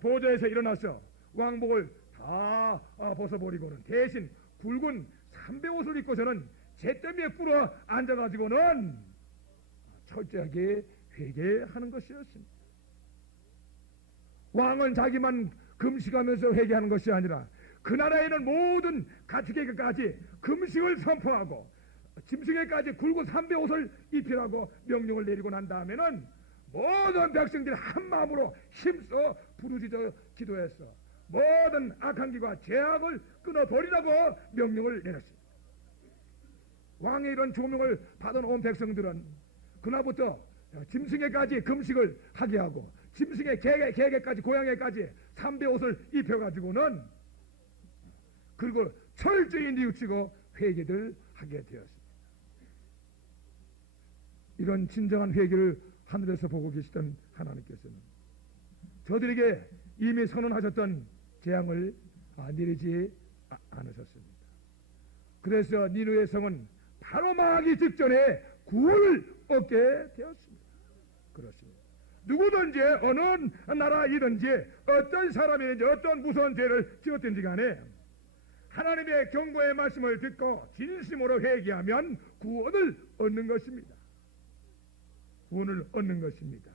보좌에서 일어나서 왕복을 다 벗어버리고는 대신 굵은 삼배 옷을 입고서는 잿더미에 꿇어 앉아가지고는 철저하게 회개하는 것이었습니다. 왕은 자기만 금식하면서 회개하는 것이 아니라 그 나라에 있는 모든 가축에게까지 금식을 선포하고 짐승에까지 굵은 삼배 옷을 입히라고 명령을 내리고 난 다음에는 모든 백성들이 한 마음으로 힘써 부르짖어 기도했어. 모든 악한 기와 죄악을 끊어버리라고 명령을 내렸습니다. 왕의 이런 조명을 받은 온 백성들은 그날부터 짐승에까지 금식을 하게 하고 짐승의 개에까지 고양이에까지 삼배 옷을 입혀가지고는 그리고 철저히 뉘우치고 회개를 하게 되었습니다. 이런 진정한 회개를 하늘에서 보고 계시던 하나님께서는 저들에게 이미 선언하셨던 재앙을 내리지 않으셨습니다. 그래서 니느웨 성은 바로 망하기 직전에 구원을 얻게 되었습니다. 그렇습니다. 누구든지 어느 나라이든지 어떤 사람이든지 어떤 무서운 죄를 지었든지 간에 하나님의 경고의 말씀을 듣고 진심으로 회개하면 구원을 얻는 것입니다. 구원을 얻는 것입니다.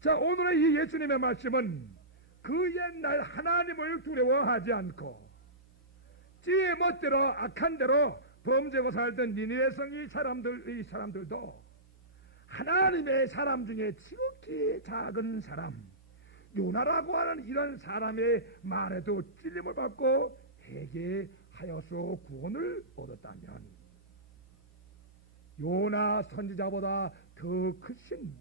자, 오늘의 이 예수님의 말씀은 그 옛날 하나님을 두려워하지 않고 지의 멋대로 악한 대로 범죄고 살던 니느웨 성이 이 사람들도 하나님의 사람 중에 지극히 작은 사람 요나라고 하는 이런 사람의 말에도 찔림을 받고 회개하여서 구원을 얻었다면 요나 선지자보다 더 크신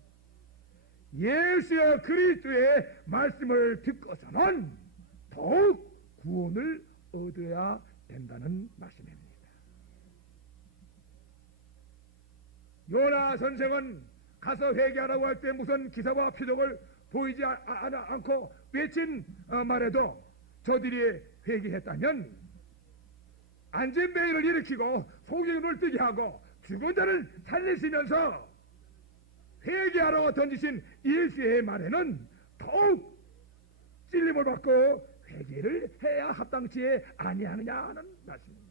예수 그리스도의 말씀을 듣고서는 더욱 구원을 얻어야 된다는 말씀입니다. 요나 선생은 가서 회개하라고 할 때 무슨 기사와 표적을 보이지 않고 외친 말에도 저들이 회개했다면 안전뱅이를 일으키고 소경을 뜨게 하고 죽은 자를 살리시면서 회개하라고 던지신 예수의 말에는 더욱 찔림을 받고 회개를 해야 합당치 아니하느냐는 말씀입니다.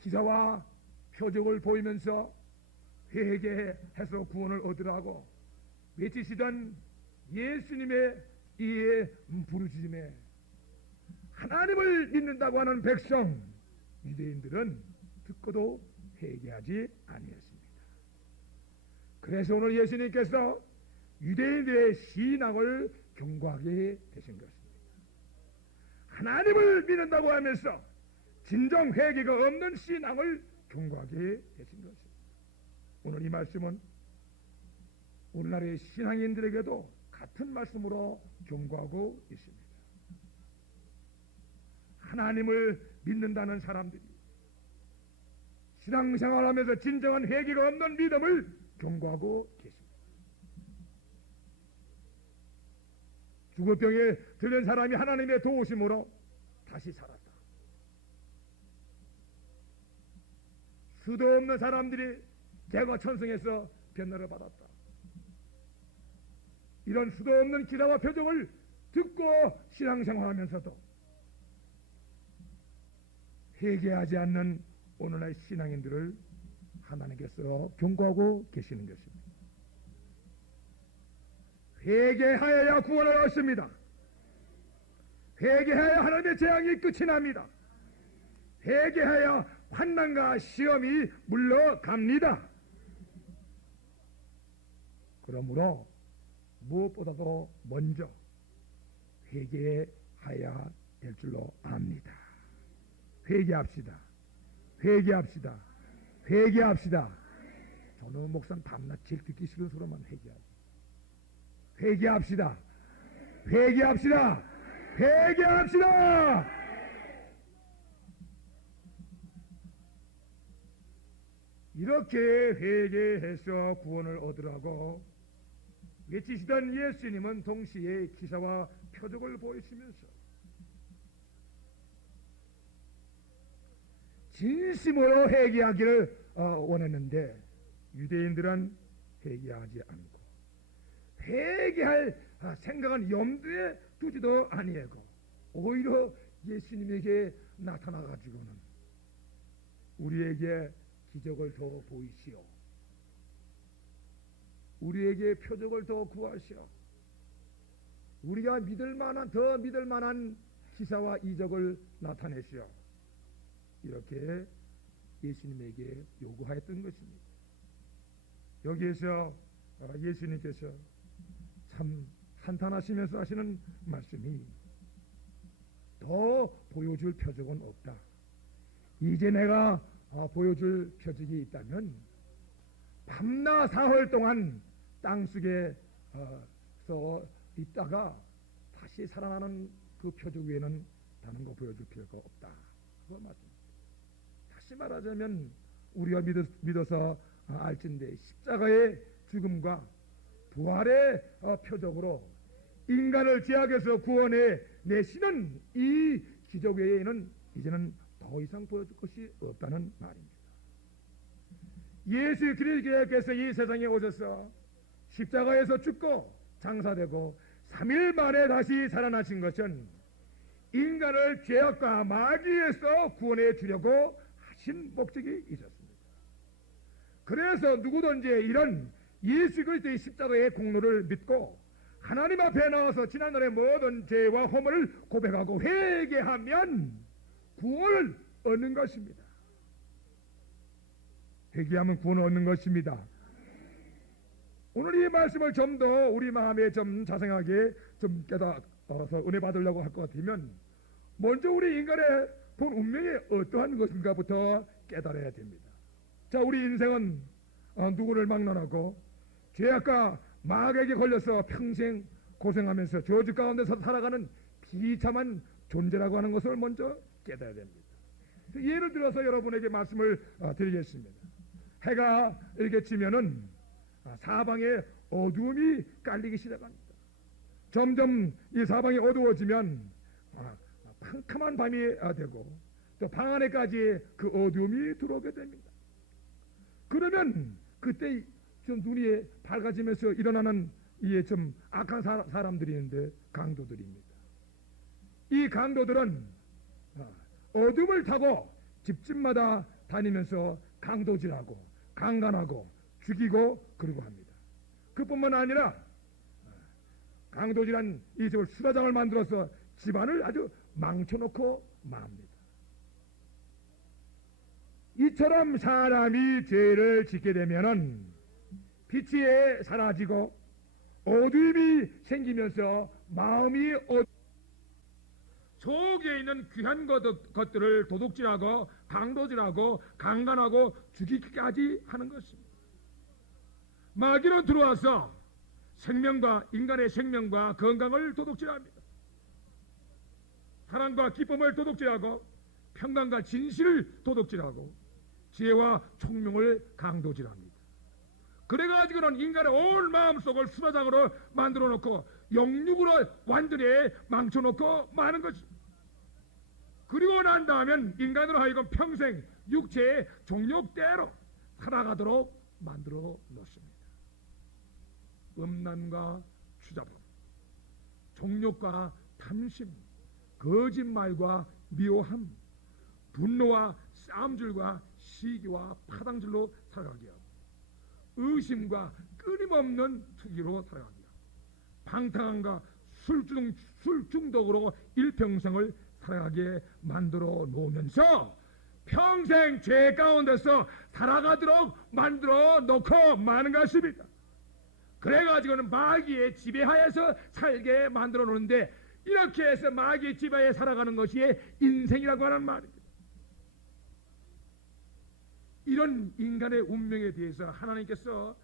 기사와 표적을 보이면서 회개해서 구원을 얻으라고 외치시던 예수님의 이 부르짖음에 하나님을 믿는다고 하는 백성 유대인들은 듣고도 회개하지 아니했습니다. 그래서 오늘 예수님께서 유대인들의 신앙을 경고하게 되신 것입니다. 하나님을 믿는다고 하면서 진정 회개가 없는 신앙을 경고하게 되신 것입니다. 오늘 이 말씀은 오늘날의 신앙인들에게도 같은 말씀으로 경고하고 있습니다. 하나님을 믿는다는 사람들이 신앙생활하면서 진정한 회개가 없는 믿음을 경고하고 계십니다. 죽을 병에 들린 사람이 하나님의 도우심으로 다시 살았다. 수도 없는 사람들이 개가 천성해서 변화를 받았다. 이런 수도 없는 기사와 표적을 듣고 신앙생활하면서도 회개하지 않는 오늘날 신앙인들을 하나님께서 경고하고 계시는 것입니다. 회개하여야 구원을 얻습니다. 회개하여 하나님의 재앙이 끝이 납니다. 회개하여 환난과 시험이 물러갑니다. 그러므로 무엇보다도 먼저 회개해야 될 줄로 압니다. 회개합시다. 회개합시다. 회개합시다. 저는 목사는 밤낮 제일 듣기 싫은 소리만 회개하지. 회개합시다. 회개합시다. 회개합시다. 이렇게 회개해서 구원을 얻으라고 외치시던 예수님은 동시에 기사와 표적을 보이시면서 진심으로 회개하기를 원했는데 유대인들은 회개하지 않고 회개할 생각은 염두에 두지도 아니하고 오히려 예수님에게 나타나 가지고는 우리에게 기적을 더 보이시오. 우리에게 표적을 더 구하시오. 우리가 더 믿을 만한 기사와 이적을 나타내시오. 이렇게 예수님에게 요구하였던 것입니다. 여기에서 예수님께서 참 한탄하시면서 하시는 말씀이 더 보여줄 표적은 없다. 이제 내가 보여줄 표적이 있다면 밤낮 사흘 동안 땅속에 있다가 다시 살아나는 그 표적 외에는 다른 거 보여줄 필요가 없다. 그거 맞습니다. 다시 말하자면 우리가 믿어서 알진대 십자가의 죽음과 부활의 표적으로 인간을 죄악에서 구원해 내시는 이 기적 외에는 이제는 더 이상 보여줄 것이 없다는 말입니다. 예수 그리스도께서 이 세상에 오셔서 십자가에서 죽고 장사되고 3일 만에 다시 살아나신 것은 인간을 죄악과 마귀에서 구원해 주려고 하신 목적이 있었습니다. 그래서 누구든지 이런 예수 그리스도의 십자가의 공로를 믿고 하나님 앞에 나와서 지난날의 모든 죄와 허물을 고백하고 회개하면 구원을 얻는 것입니다. 회개하면 구원을 얻는 것입니다. 오늘 이 말씀을 좀 더 우리 마음에 좀 자생하게 좀 깨달아서 은혜 받으려고 할 것 같으면 먼저 우리 인간의 본 운명이 어떠한 것인가부터 깨달아야 됩니다. 자, 우리 인생은 누구를 막론하고 죄악과 마귀에게 걸려서 평생 고생하면서 저주 가운데서 살아가는 비참한 존재라고 하는 것을 먼저 깨달아야 됩니다. 예를 들어서 여러분에게 말씀을 드리겠습니다. 해가 이렇게 지면은 사방에 어두움이 깔리기 시작합니다. 점점 이 사방이 어두워지면 캄캄한 밤이 되고 또 방 안에까지 그 어두움이 들어오게 됩니다. 그러면 그때 좀 눈이 밝아지면서 일어나는 이 좀 악한 사람들이 있는데 강도들입니다. 이 강도들은 어둠을 타고 집집마다 다니면서 강도질하고 강간하고 죽이고 그러고 합니다. 그뿐만 아니라 강도질한 이 집을 수다장을 만들어서 집안을 아주 망쳐놓고 맙니다. 이처럼 사람이 죄를 짓게 되면은 빛이 사라지고 어둠이 생기면서 마음이 속에 있는 귀한 것들을 도둑질하고 강도질하고 강간하고 죽이기까지 하는 것입니다. 마귀는 들어와서 인간의 생명과 건강을 도둑질합니다. 사랑과 기쁨을 도둑질하고 평강과 진실을 도둑질하고 지혜와 총명을 강도질합니다. 그래가지고는 인간의 온 마음속을 수다장으로 만들어 놓고 영육으로 완전히 망쳐놓고 마는 것입니다. 그리고 난 다음엔 인간으로 하여금 평생 육체의 종욕대로 살아가도록 만들어 놓습니다. 음란과 추잡함, 종욕과 탐심, 거짓말과 미워함, 분노와 싸움질과 시기와 파당질로 살아가게 하고 의심과 끊임없는 투기로 살아가게 하고 방탕함과 술중독으로 일평생을 살아가게 만들어 놓으면서 평생 죄 가운데서 살아가도록 만들어 놓고 마는 것입니다. 그래가지고는 마귀의 지배하에서 살게 만들어 놓는데 이렇게 해서 마귀의 지배하에 살아가는 것이 인생이라고 하는 말입니다. 이런 인간의 운명에 대해서 하나님께서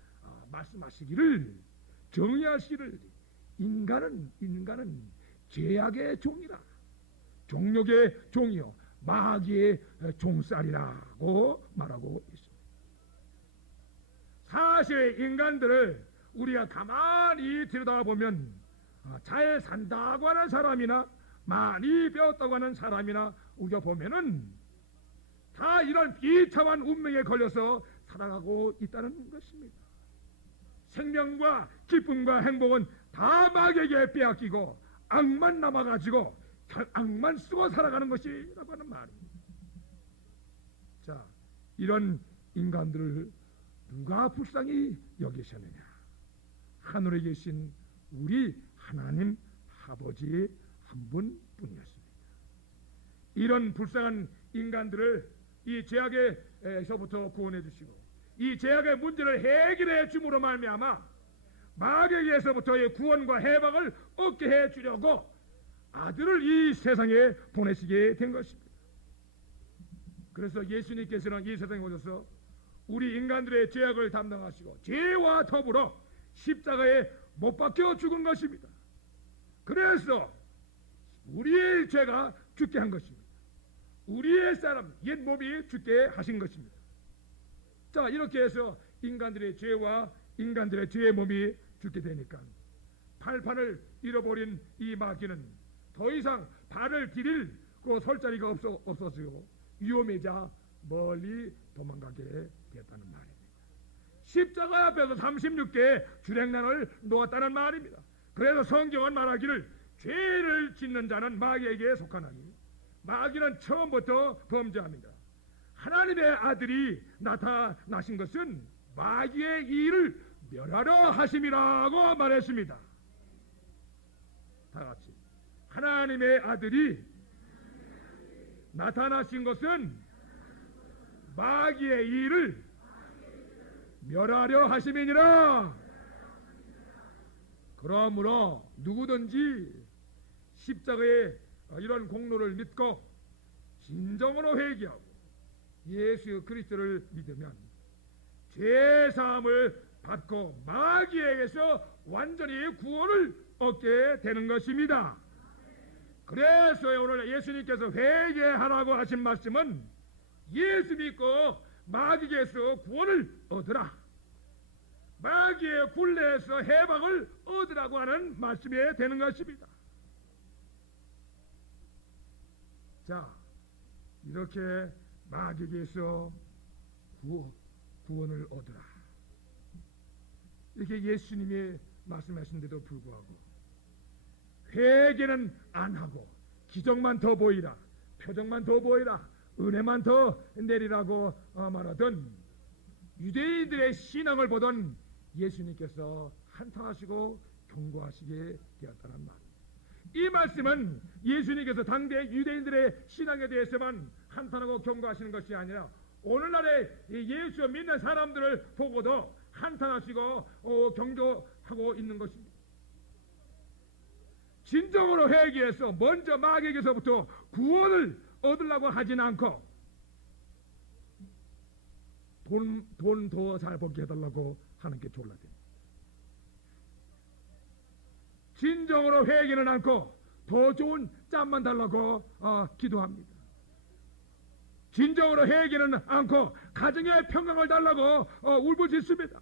말씀하시기를 정의하시기를 인간은 죄악의 종이라 종욕의 종이요 마귀의 종살이라고 말하고 있습니다. 사실 인간들을 우리가 가만히 들여다보면 잘 산다고 하는 사람이나 많이 배웠다고 하는 사람이나 우리가 보면은 다 이런 비참한 운명에 걸려서 살아가고 있다는 것입니다. 생명과 기쁨과 행복은 다 마귀에게 빼앗기고 악만 남아가지고 악만 쓰고 살아가는 것이라고 하는 말입니다. 자, 이런 인간들을 누가 불쌍히 여기셨느냐? 하늘에 계신 우리 하나님 아버지 한 분뿐이었습니다. 이런 불쌍한 인간들을 이 죄악에서부터 구원해 주시고 이 죄악의 문제를 해결해 줌으로 말미암아 마귀에게서부터의 구원과 해방을 얻게 해 주려고 아들을 이 세상에 보내시게 된 것입니다. 그래서 예수님께서는 이 세상에 오셔서 우리 인간들의 죄악을 담당하시고 죄와 더불어 십자가에 못 박혀 죽은 것입니다. 그래서 우리의 죄가 죽게 한 것입니다. 우리의 사람 옛 몸이 죽게 하신 것입니다. 자, 이렇게 해서 인간들의 죄와 인간들의 죄의 몸이 죽게 되니까 발판을 잃어버린 이 마귀는 더 이상 발을 디딜 설 자리가 없어지고 위험해자 멀리 도망가게 됐다는 말입니다. 십자가 앞에서 36개의 주랭난을 놓았다는 말입니다. 그래서 성경은 말하기를 죄를 짓는 자는 마귀에게 속하나니 마귀는 처음부터 범죄합니다. 하나님의 아들이 나타나신 것은 마귀의 일을 멸하려 하심이라고 말했습니다. 다 같이 하나님의 아들이 나타나신 것은 마귀의 일을 멸하려 하심이니라. 그러므로 누구든지 십자가의 이런 공로를 믿고 진정으로 회개하고 예수 그리스도를 믿으면 죄사함을 받고 마귀에게서 완전히 구원을 얻게 되는 것입니다. 그래서 오늘 예수님께서 회개하라고 하신 말씀은 예수 믿고 마귀에게서 구원을 얻으라, 마귀의 굴레에서 해방을 얻으라고 하는 말씀이 되는 것입니다. 자, 이렇게 마귀에게서 구원을 얻으라, 이렇게 예수님이 말씀하신데도 불구하고 회개는 안 하고 기적만 더 보이라, 표정만 더 보이라, 은혜만 더 내리라고 말하던 유대인들의 신앙을 보던 예수님께서 한탄하시고 경고하시게 되었다는 말. 이 말씀은 예수님께서 당대 유대인들의 신앙에 대해서만 한탄하고 경고하시는 것이 아니라 오늘날의 예수 믿는 사람들을 보고도 한탄하시고 경고하고 있는 것입니다. 진정으로 회개해서 먼저 마귀에게서부터 구원을 얻으려고 하진 않고 돈 더 잘 벌게 해달라고 하는 게 졸라됩니다. 진정으로 회개는 않고 더 좋은 짬만 달라고 기도합니다. 진정으로 회개는 않고 가정의 평강을 달라고 울부짖습니다.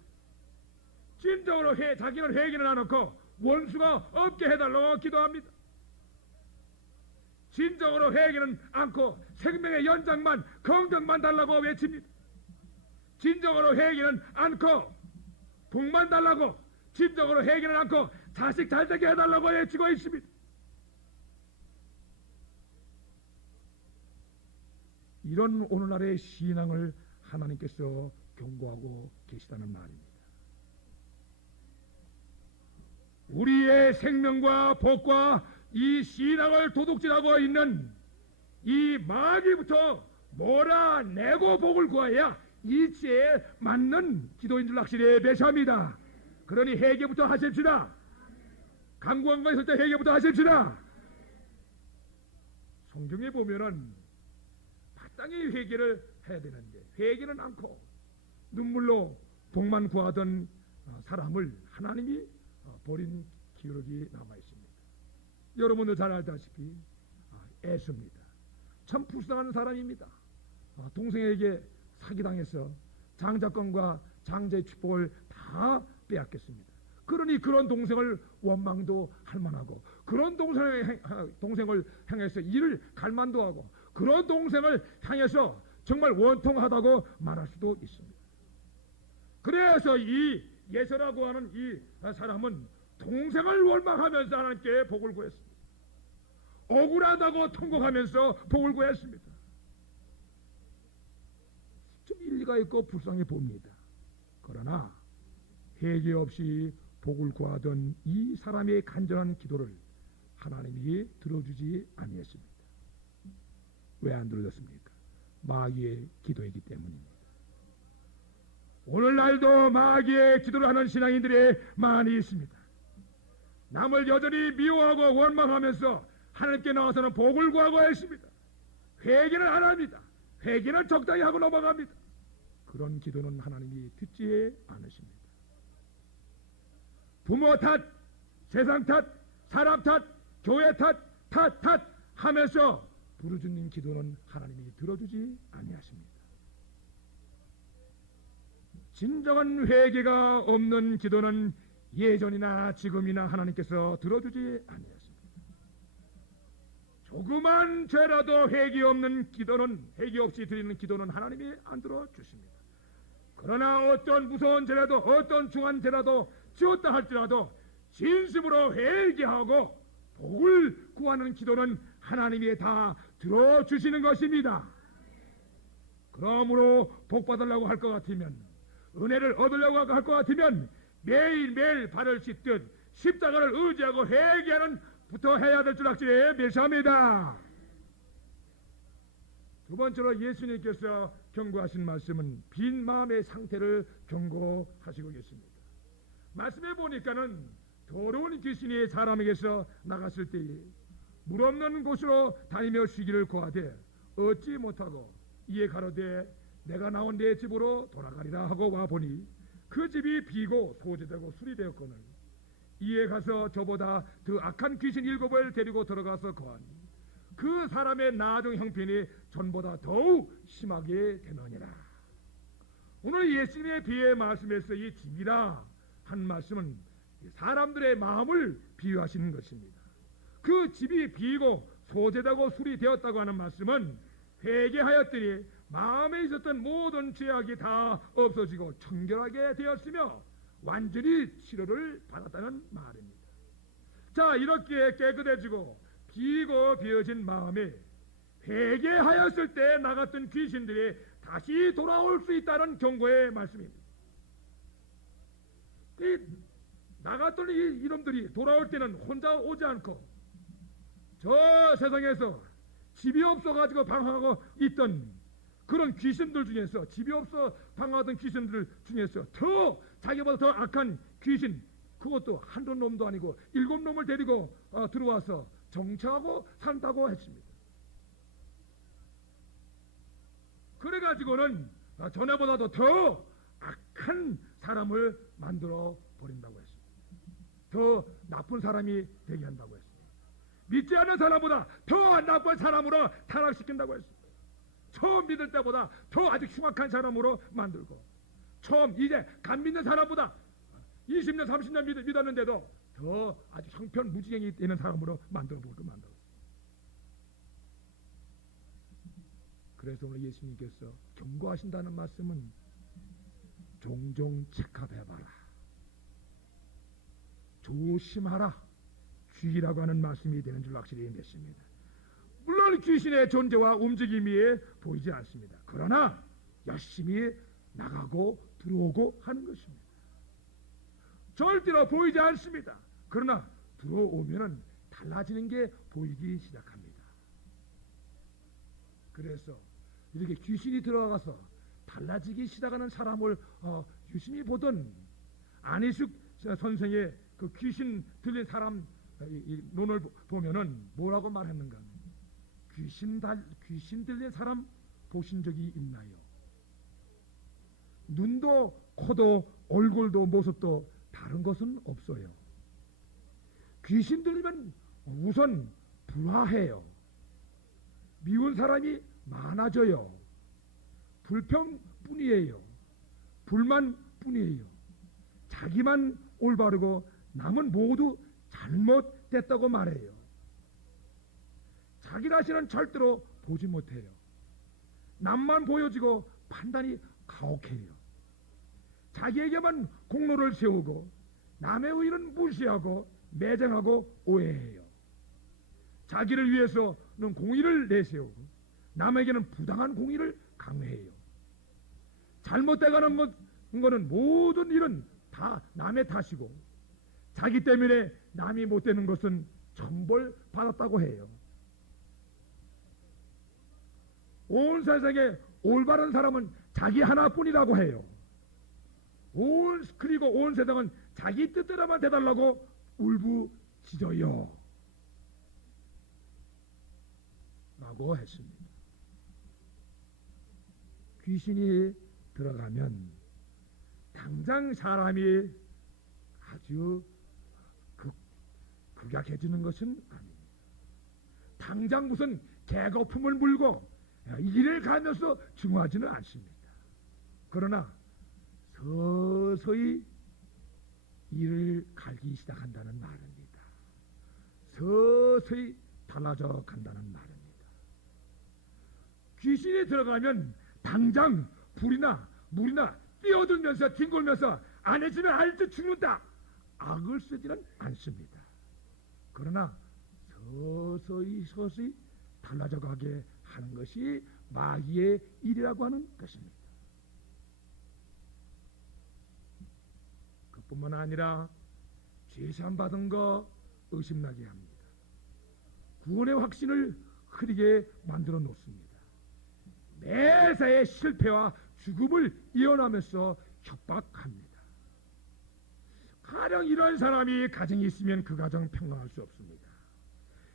진정으로 자기는 회개는 안 하고 원수가 없게 해달라고 기도합니다. 진정으로 회개는 않고 생명의 연장만 건강만 달라고 외칩니다. 진정으로 회개는 않고 복만 달라고, 진정으로 회개는 않고 자식 잘되게 해달라고 외치고 있습니다. 이런 오늘날의 신앙을 하나님께서 경고하고 계시다는 말입니다. 우리의 생명과 복과 이 신앙을 도둑질하고 있는 이 마귀부터 몰아내고 복을 구해야 이치에 맞는 기도인 줄 확실히 배시합니다. 그러니 회개부터 하십시다. 간구한 거 있을 때 회개부터 하십시다. 성경에 보면은 마땅히 회개를 해야 되는데 회개는 않고 눈물로 복만 구하던 사람을 하나님이 버린 기록이 남아 있습니다. 여러분도 잘 알다시피 에스입니다. 참 불쌍한 사람입니다. 동생에게 사기당해서 장자권과 장자의 축복을 다 빼앗겼습니다. 그러니 그런 동생을 원망도 할 만하고, 그런 동생을 향해서 이를 갈만도 하고, 그런 동생을 향해서 정말 원통하다고 말할 수도 있습니다. 그래서 이 예서라고 하는 이 사람은 동생을 원망하면서 하나님께 복을 구했습니다. 억울하다고 통곡하면서 복을 구했습니다. 좀 일리가 있고 불쌍해 봅니다. 그러나 회개 없이 복을 구하던 이 사람의 간절한 기도를 하나님이 들어주지 아니했습니다. 왜 안 들어줬습니까? 마귀의 기도이기 때문입니다. 오늘날도 마귀의 기도를 하는 신앙인들이 많이 있습니다. 남을 여전히 미워하고 원망하면서 하나님께 나와서는 복을 구하고 했습니다. 회개는 안 합니다. 회개는 적당히 하고 넘어갑니다. 그런 기도는 하나님이 듣지 않으십니다. 부모 탓, 세상 탓, 사람 탓, 교회 탓 하면서 부르짖는 기도는 하나님이 들어주지 아니하십니다. 진정한 회개가 없는 기도는 예전이나 지금이나 하나님께서 들어주지 아니하십니다. 조그만 죄라도 회개 없는 기도는, 회개 없이 드리는 기도는 하나님이 안 들어주십니다. 그러나 어떤 무서운 죄라도, 어떤 중한 죄라도 지었다 할지라도 진심으로 회개하고 복을 구하는 기도는 하나님이 다 들어주시는 것입니다. 그러므로 복 받으려고 할 것 같으면, 은혜를 얻으려고 할 것 같으면 매일매일 발을 씻듯 십자가를 의지하고 회개하는 부터 해야 될 줄 확실히 멸시합니다. 두 번째로 예수님께서 경고하신 말씀은 빈 마음의 상태를 경고하시고 계십니다. 말씀해 보니까는 더러운 귀신이 사람에게서 나갔을 때에 물 없는 곳으로 다니며 쉬기를 구하되 얻지 못하고 이에 가로되 내가 나온 내 집으로 돌아가리라 하고 와보니 그 집이 비고 소재되고 술이 되었거늘 이에 가서 저보다 더 악한 귀신 7을 데리고 들어가서 거하니 그 사람의 나중 형편이 전보다 더욱 심하게 되느니라. 오늘 예수님의 비유의 말씀에서 이 집이라 한 말씀은 사람들의 마음을 비유하시는 것입니다. 그 집이 비고 소재되고 술이 되었다고 하는 말씀은 회개하였더니 마음에 있었던 모든 죄악이 다 없어지고 청결하게 되었으며 완전히 치료를 받았다는 말입니다. 자, 이렇게 깨끗해지고 비고 비어진 마음에 회개하였을 때 나갔던 귀신들이 다시 돌아올 수 있다는 경고의 말씀입니다. 나갔던 이놈들이 돌아올 때는 혼자 오지 않고 저 세상에서 집이 없어가지고 방황하고 있던 그런 귀신들 중에서 집이 없어 방황하던 귀신들 중에서 더 자기보다 더 악한 귀신, 그것도 한두 놈도 아니고 7놈을 데리고 들어와서 정착하고 산다고 했습니다. 그래가지고는 전에보다도 더 악한 사람을 만들어 버린다고 했습니다. 더 나쁜 사람이 되게 한다고 했습니다. 믿지 않는 사람보다 더 나쁜 사람으로 타락시킨다고 했습니다. 처음 믿을 때보다 더 아주 흉악한 사람으로 만들고, 처음 이제 간 믿는 사람보다 20년 30년 믿었는데도 더 아주 형편무지경이 되는 사람으로 만들어보고 만들어. 그래서 오늘 예수님께서 경고하신다는 말씀은 종종 체크해봐라, 조심하라, 주의라고 하는 말씀이 되는 줄 확실히 믿습니다. 물론 귀신의 존재와 움직임이 보이지 않습니다. 그러나 열심히 나가고 들어오고 하는 것입니다. 절대로 보이지 않습니다. 그러나 들어오면은 달라지는 게 보이기 시작합니다. 그래서 이렇게 귀신이 들어가서 달라지기 시작하는 사람을 유심히 보던 안희숙 선생의 그 귀신 들린 사람 논을 보면은 뭐라고 말했는가? 귀신 들린 사람 보신 적이 있나요? 눈도 코도 얼굴도 모습도 다른 것은 없어요. 귀신 들리면 우선 불화해요. 미운 사람이 많아져요. 불평뿐이에요. 불만뿐이에요. 자기만 올바르고 남은 모두 잘못됐다고 말해요. 자기 자신은 절대로 보지 못해요. 남만 보여지고 판단이 가혹해요. 자기에게만 공로를 세우고 남의 의는 무시하고 매장하고 오해해요. 자기를 위해서는 공의를 내세우고 남에게는 부당한 공의를 강요해요. 잘못돼가는 거는 모든 일은 다 남의 탓이고 자기 때문에 남이 못되는 것은 천벌 받았다고 해요. 온 세상에 올바른 사람은 자기 하나뿐이라고 해요. 그리고 온 세상은 자기 뜻대로만 돼달라고 울부짖어요 라고 했습니다. 귀신이 들어가면 당장 사람이 아주 극약해지는 것은 아닙니다. 당장 무슨 개거품을 물고 이를 가면서 증오하지는 않습니다. 그러나 서서히 이를 갈기 시작한다는 말입니다. 서서히 달라져 간다는 말입니다. 귀신이 들어가면 당장 불이나 물이나 뛰어들면서 뒹굴면서 안 해지면 알듯 죽는다, 악을 쓰지는 않습니다. 그러나 서서히 달라져 가게 하는 것이 마귀의 일이라고 하는 것입니다. 그뿐만 아니라 죄사함 받은 거 의심나게 합니다. 구원의 확신을 흐리게 만들어 놓습니다. 매사에 실패와 죽음을 예언하면서 협박합니다. 가령 이런 사람이 가정이 있으면 그 가정 평강할 수 없습니다.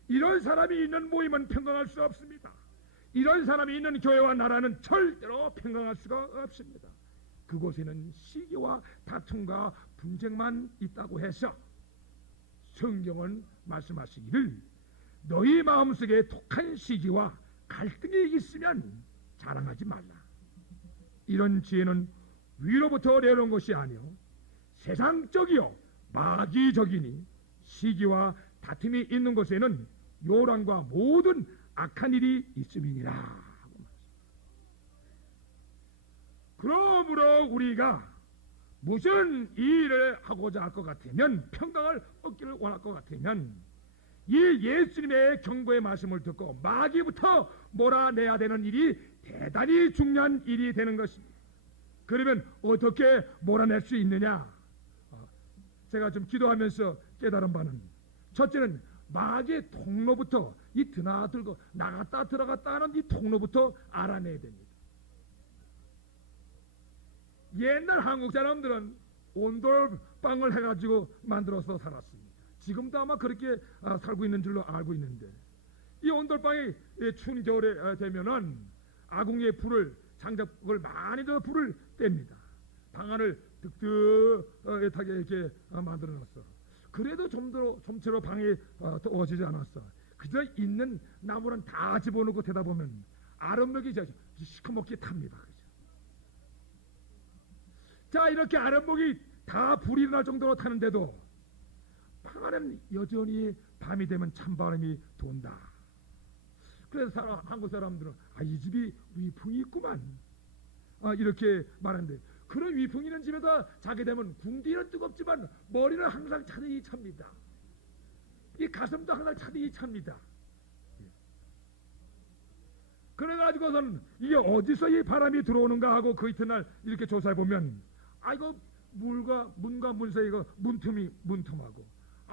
이런 사람이 있는 모임은 평강할 수 없습니다. 이런 사람이 있는 교회와 나라는 절대로 평강할 수가 없습니다. 그곳에는 시기와 다툼과 분쟁만 있다고 해서 성경은 말씀하시기를 너희 마음속에 독한 시기와 갈등이 있으면 자랑하지 말라. 이런 지혜는 위로부터 내려온 것이 아니요 세상적이요 마귀적이니 시기와 다툼이 있는 곳에는 요란과 모든 악한 일이 있음이니라. 그러므로 우리가 무슨 일을 하고자 할 것 같으면 평강을 얻기를 원할 것 같으면 이 예수님의 경고의 말씀을 듣고 마귀부터 몰아내야 되는 일이 대단히 중요한 일이 되는 것입니다. 그러면 어떻게 몰아낼 수 있느냐? 제가 좀 기도하면서 깨달은 바는 첫째는 마귀의 통로부터 이 드나들고 나갔다 들어갔다 하는 이 통로부터 알아내야 됩니다. 옛날 한국 사람들은 온돌방을 해가지고 만들어서 살았습니다. 지금도 아마 그렇게 살고 있는 줄로 알고 있는데 이 온돌방이 추운 겨울에 되면은 아궁이에 불을 장작을 많이 더 불을 뗍니다. 방 안을 뜨뜻하게 이렇게 만들어 놨어. 그래도 좀처럼 방이 더워지지 않았어. 그저 있는 나무는 다 집어넣고 되다 보면 아랫목이 시커멓게 탑니다. 자, 이렇게 아랫목이 다 불이 날 정도로 타는데도 방 안에는 여전히 밤이 되면 찬바람이 돈다. 그래서 한국 사람들은 이 집이 위풍이 있구만 이렇게 말하는데, 그런 위풍이 있는 집에다 자게 되면 궁디는 뜨겁지만 머리는 항상 차디히 찹니다. 이 가슴도 항상 차디히 찹니다. 그래가지고선 이게 어디서 이 바람이 들어오는가 하고 그 이튿날 이렇게 조사해 보면 이거 문과 문 사이가 문틈하고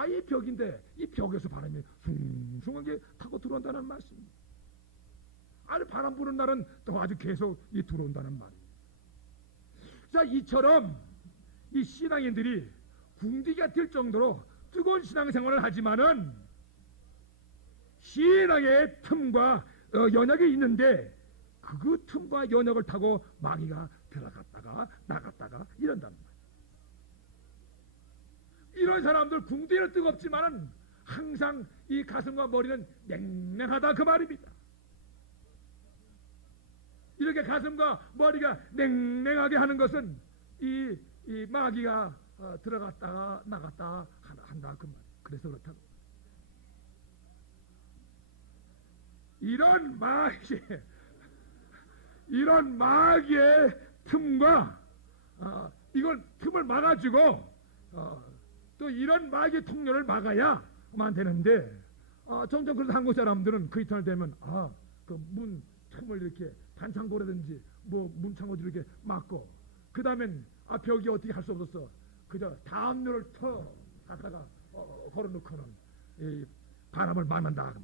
이 벽인데 이 벽에서 바람이 숭숭하게 타고 들어온다는 말씀입니다. 바람 부는 날은 또 아주 계속 들어온다는 말이에요. 자, 이처럼 이 신앙인들이 궁디가 될 정도로 뜨거운 신앙생활을 하지만은 신앙의 틈과 연약이 있는데 그 틈과 연약을 타고 마귀가 들어갔다가 나갔다가 이런다는 거예요. 이런 사람들 궁디는 뜨겁지만은 항상 이 가슴과 머리는 냉랭하다 그 말입니다. 이렇게 가슴과 머리가 냉랭하게 하는 것은 이 마귀가 들어갔다가 나갔다 한다 그 말. 그래서 그렇다고. 이런 마귀의 틈과 이걸 틈을 막아주고 또 이런 마귀의 통로를 막아야만 되는데 점점 그래서 한국 사람들은 그 이튿날 되면 그 문 틈을 이렇게 반창고라든지 뭐 문창고도 이렇게 막고 그 다음엔 벽이 어떻게 할 수 없었어. 그저 담요를 터 갖다가 걸어놓고는 이 바람을 막는다 그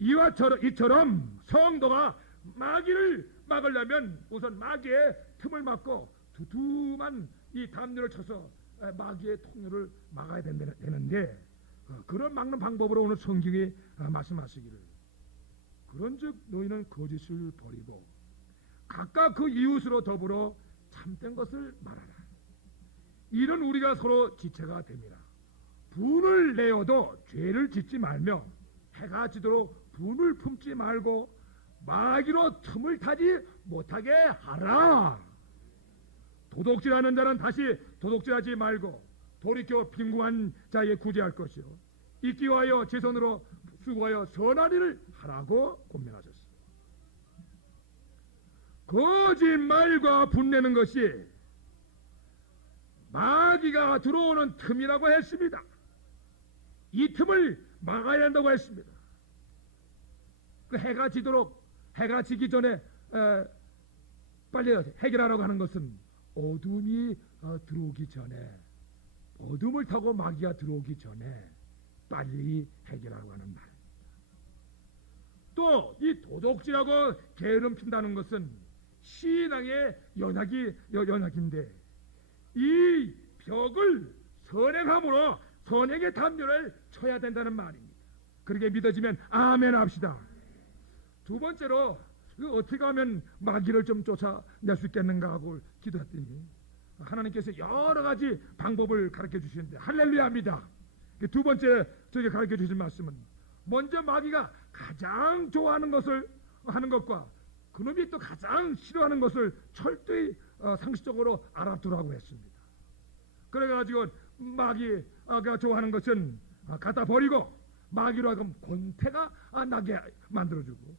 말이에요. 이처럼 성도가 마귀를 막으려면 우선 마귀의 틈을 막고 두툼한 이 담요를 쳐서 마귀의 통로를 막아야 되는데 그런 막는 방법으로 오늘 성경이 말씀하시기를 그런즉 너희는 거짓을 버리고 각각 그 이웃으로 더불어 참된 것을 말하라. 이는 우리가 서로 지체가 됨이라. 분을 내어도 죄를 짓지 말며 해가 지도록 분을 품지 말고 마귀로 틈을 타지 못하게 하라. 도둑질하는 자는 다시 도둑질하지 말고 돌이켜 빈궁한 자에게 구제할 것이요 잊기 위하여 제 손으로 수고하여 선한 일을 하라고 권면하셨습니다. 거짓말과 분내는 것이 마귀가 들어오는 틈이라고 했습니다. 이 틈을 막아야 한다고 했습니다. 그 해가 지기 전에 빨리 해결하라고 하는 것은 어둠이 들어오기 전에, 어둠을 타고 마귀가 들어오기 전에 빨리 해결하라고 하는 말. 또 이 도둑질하고 게으름 핀다는 것은 신앙의 연약인데 이 벽을 선행함으로 선행의 담요를 쳐야 된다는 말입니다. 그렇게 믿어지면 아멘 합시다. 두 번째로 어떻게 하면 마귀를 좀 쫓아낼 수 있겠는가 하고 기도했더니 하나님께서 여러 가지 방법을 가르쳐 주시는데 할렐루야입니다. 두 번째 저에게 가르쳐 주신 말씀은 먼저 마귀가 가장 좋아하는 것을 하는 것과 그놈이 또 가장 싫어하는 것을 철저히 상식적으로 알아두라고 했습니다. 그래가지고 마귀가 좋아하는 것은 갖다 버리고 마귀로 하여금 권태가 나게 만들어주고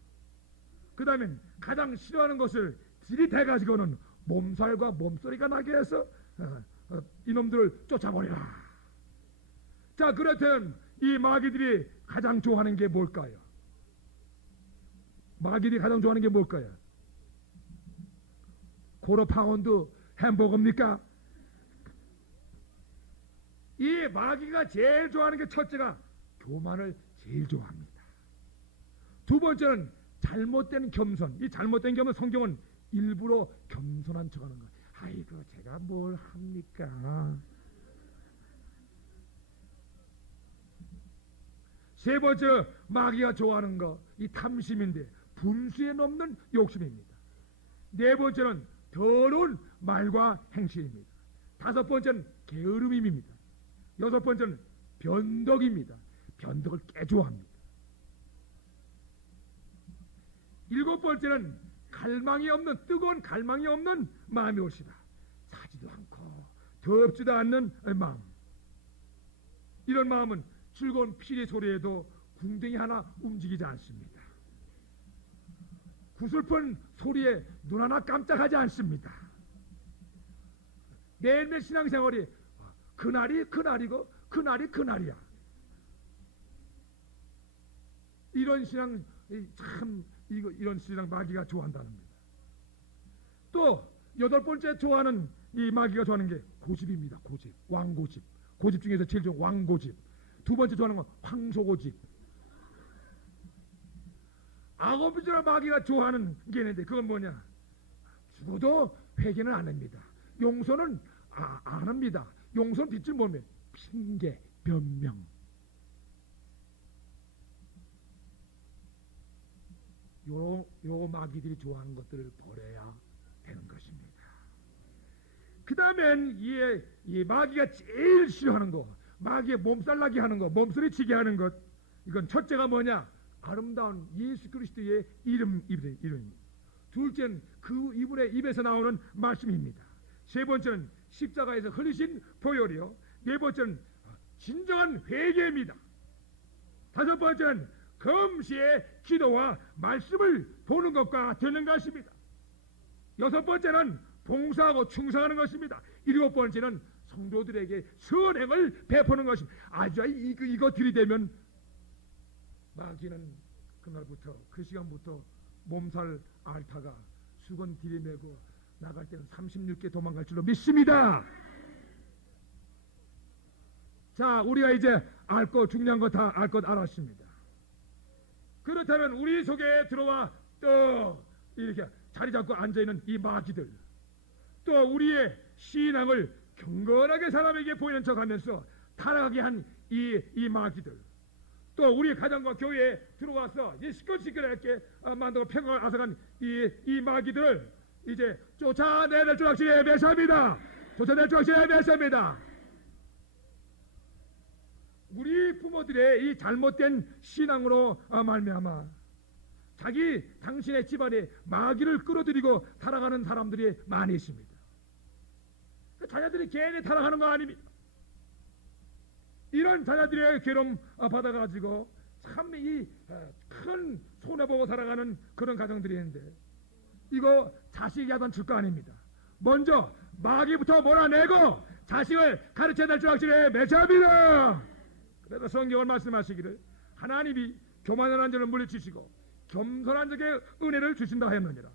그 다음에 가장 싫어하는 것을 들이대가지고는 몸살과 몸소리가 나게 해서 이놈들을 쫓아버리라. 자, 그렇다면 이 마귀들이 가장 좋아하는 게 뭘까요? 마귀들이 가장 좋아하는 게 뭘까요? 고로파운드 햄버거입니까? 이 마귀가 제일 좋아하는 게 첫째가 교만을 제일 좋아합니다. 두 번째는 잘못된 겸손. 이 잘못된 겸손 성경은 일부러 겸손한 척하는 거. 아이고 제가 뭘 합니까? 세 번째 마귀가 좋아하는 거 이 탐심인데 분수에 넘는 욕심입니다. 네 번째는 더러운 말과 행실입니다. 다섯 번째는 게으름입니다. 여섯 번째는 변덕입니다. 변덕을 꽤 좋아합니다. 일곱 번째는 갈망이 없는 뜨거운 갈망이 없는 마음이 오시다. 사지도 않고 덥지도 않는 마음. 이런 마음은 즐거운 피리 소리에도 궁뎅이 하나 움직이지 않습니다. 구슬픈 소리에 눈 하나 깜짝하지 않습니다. 매일매일 신앙생활이 그날이 그날이고 그날이 그날이야. 이런 신앙 참 이런 신앙 마귀가 좋아한다는 겁니다. 또 여덟 번째 좋아하는 이 마귀가 좋아하는 게 고집입니다. 고집, 왕고집. 고집 중에서 제일 좋은 왕고집. 두 번째 좋아하는 건 황소고집. 아홉째로 마귀가 좋아하는 게 있는데 그건 뭐냐? 죽어도 회개는 안 합니다. 용서는 안 합니다. 용서는 빚을 뭐면 핑계, 변명. 요 마귀들이 좋아하는 것들을 버려야 되는 것입니다. 그 다음엔 이 마귀가 제일 싫어하는 거, 마귀의 몸살나게 하는 거, 몸소리 치게 하는 것, 이건 첫째가 뭐냐? 아름다운 예수 그리스도의 이름입니다. 둘째는 그 이분의 입에서 나오는 말씀입니다. 세 번째는 십자가에서 흘리신 보혈이요. 네 번째는 진정한 회개입니다. 다섯 번째는 금시의 기도와 말씀을 보는 것과 듣는 것입니다. 여섯 번째는 봉사하고 충성하는 것입니다. 일곱 번째는 성도들에게 선행을 베푸는 것입니다. 아주 이거 들이대면 마귀는 그날부터 그 시간부터 몸살 앓다가 수건 들이매고 나갈 때는 36개 도망갈 줄로 믿습니다. 자, 우리가 이제 알 것 중요한 거 다 알 것 알았습니다. 그렇다면 우리 속에 들어와 또 이렇게 자리 잡고 앉아있는 이 마귀들, 또 우리의 신앙을 경건하게 사람에게 보이는 척하면서 타락하게 한 이 마귀들, 또 우리 가정과 교회에 들어와서 이 시끌시끌하게 만들고 평화를 앗아간 이 마귀들을 이제 쫓아내야 줄 확신에 매사합니다. 쫓아낼 줄 확신에 매사합니다. 우리 부모들의 이 잘못된 신앙으로 말미암아 당신의 집안에 마귀를 끌어들이고 타락하는 사람들이 많이 있습니다. 자녀들이 괜히 타락하는 거 아닙니다. 이런 자녀들의 괴로움 받아가지고 참 이 큰 손해보고 살아가는 그런 가정들이 있는데 이거 자식이 하던 줄거 아닙니다. 먼저 마귀부터 몰아내고 자식을 가르쳐야 될 줄 확실해 매사합니다. 그래서 성경을 말씀하시기를 하나님이 교만한 자를 물리치시고 겸손한 자에게 은혜를 주신다 하였느니라.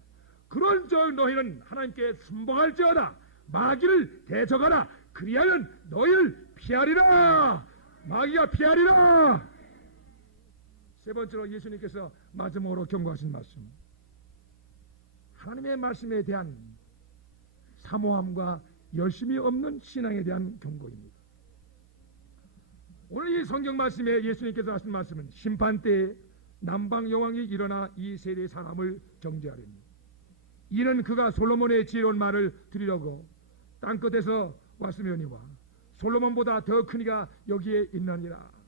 그런 적 너희는 하나님께 순복할지어다. 마귀를 대적하라. 그리하면 너희를 피하리라. 마귀가 피하리라. 세 번째로 예수님께서 마지막으로 경고하신 말씀, 하나님의 말씀에 대한 사모함과 열심이 없는 신앙에 대한 경고입니다. 오늘 이 성경 말씀에 예수님께서 하신 말씀은 심판 때에 남방 여왕이 일어나 이 세대의 사람을 정죄하리니 이는 그가 솔로몬의 지혜로운 말을 들으려고 땅끝에서 왔으며니와 솔로몬보다 더 큰 이가 여기에 있느니라.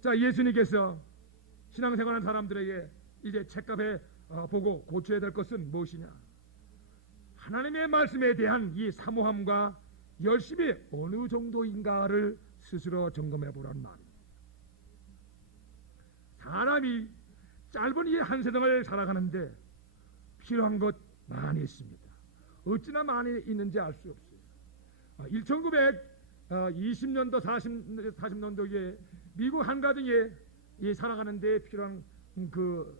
자, 예수님께서 신앙생활하는 사람들에게 이제 책갑에 보고 고쳐야 될 것은 무엇이냐? 하나님의 말씀에 대한 이 사모함과 열심이 어느 정도인가를 스스로 점검해 보라는 말입니다. 사람이 짧은 이 한 세상을 살아가는데 필요한 것 많이 있습니다. 어찌나 많이 있는지 알 수 없어요. 1920년도 40년도에 미국 한 가정에 살아가는데 필요한 그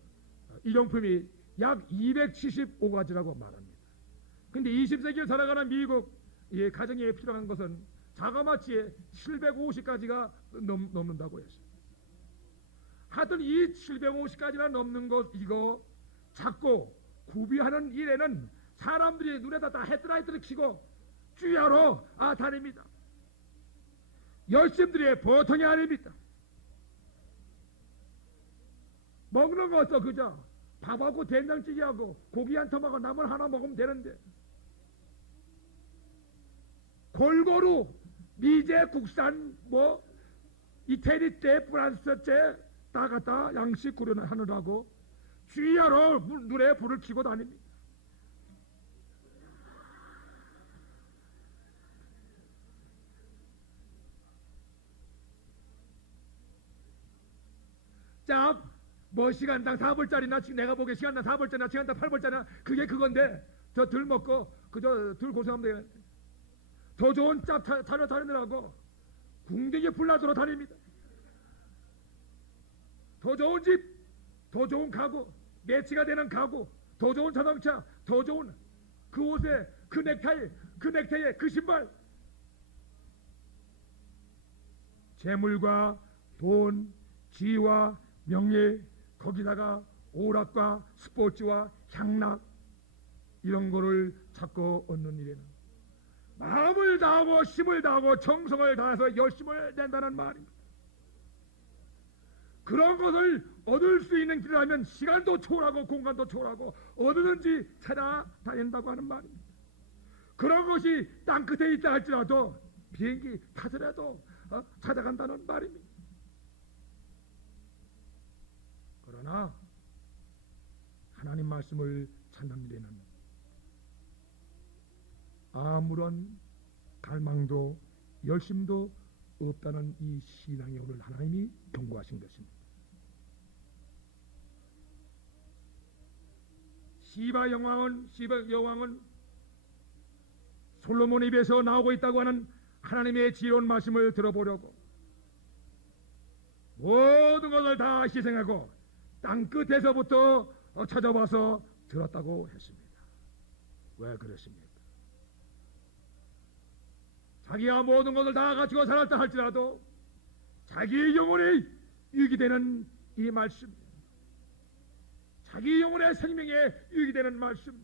일용품이 약 275가지라고 말합니다. 근데 20세기를 살아가는 미국 가정에 필요한 것은 자그마치 750가지가 넘는다고 했어요. 하여튼 이 750가지나 넘는 것 이거 찾고 구비하는 일에는 사람들이 눈에다 다 헤드라이트를 켜고 주야로 다닙니다. 열심들이 보통이 아닙니다. 먹는 것도 그저 밥하고 된장찌개하고 고기 한 텀하고 나물 하나 먹으면 되는데 골고루 미제 국산 이태리 때 프랑스 때 다 갖다 양식 구현하느라고 주야로 눈에 불을 켜고 다닙니다. 자, 시간당 4불짜리나 내가 보기에 시간당 4불짜리나 시간당 8불짜리나 그게 그건데 더 덜 먹고 그저 덜 고생하면 되겠네. 더 좋은 짭 다니느라고 궁뎅이 불나도록 다닙니다. 더 좋은 집, 더 좋은 가구, 매치가 되는 가구, 더 좋은 자동차, 더 좋은 그 옷에 그 넥타이에 그 신발, 재물과 돈, 지위와 명예, 거기다가 오락과 스포츠와 향락 이런 거를 찾고 얻는 일에는 마음을 다하고 힘을 다하고 정성을 다해서 열심을 낸다는 말입니다. 그런 것을 얻을 수 있는 길이라면 시간도 초월하고 공간도 초월하고 어디든지 찾아다닌다고 하는 말입니다. 그런 것이 땅끝에 있다 할지라도 비행기 타더라도 찾아간다는 말입니다. 그러나 하나님 말씀을 찾는 일에는 아무런 갈망도 열심도 없다는 이 신앙에 오늘 하나님이 경고하신 것입니다. 시바 여왕은 솔로몬 입에서 나오고 있다고 하는 하나님의 지혜로운 말씀을 들어보려고 모든 것을 다 희생하고 땅끝에서부터 찾아와서 들었다고 했습니다. 왜 그랬습니까? 자기가 모든 것을 다 가지고 살았다 할지라도 자기의 영혼에 유익이 되는 이 말씀, 자기 영혼의 생명에 유익이 되는 말씀,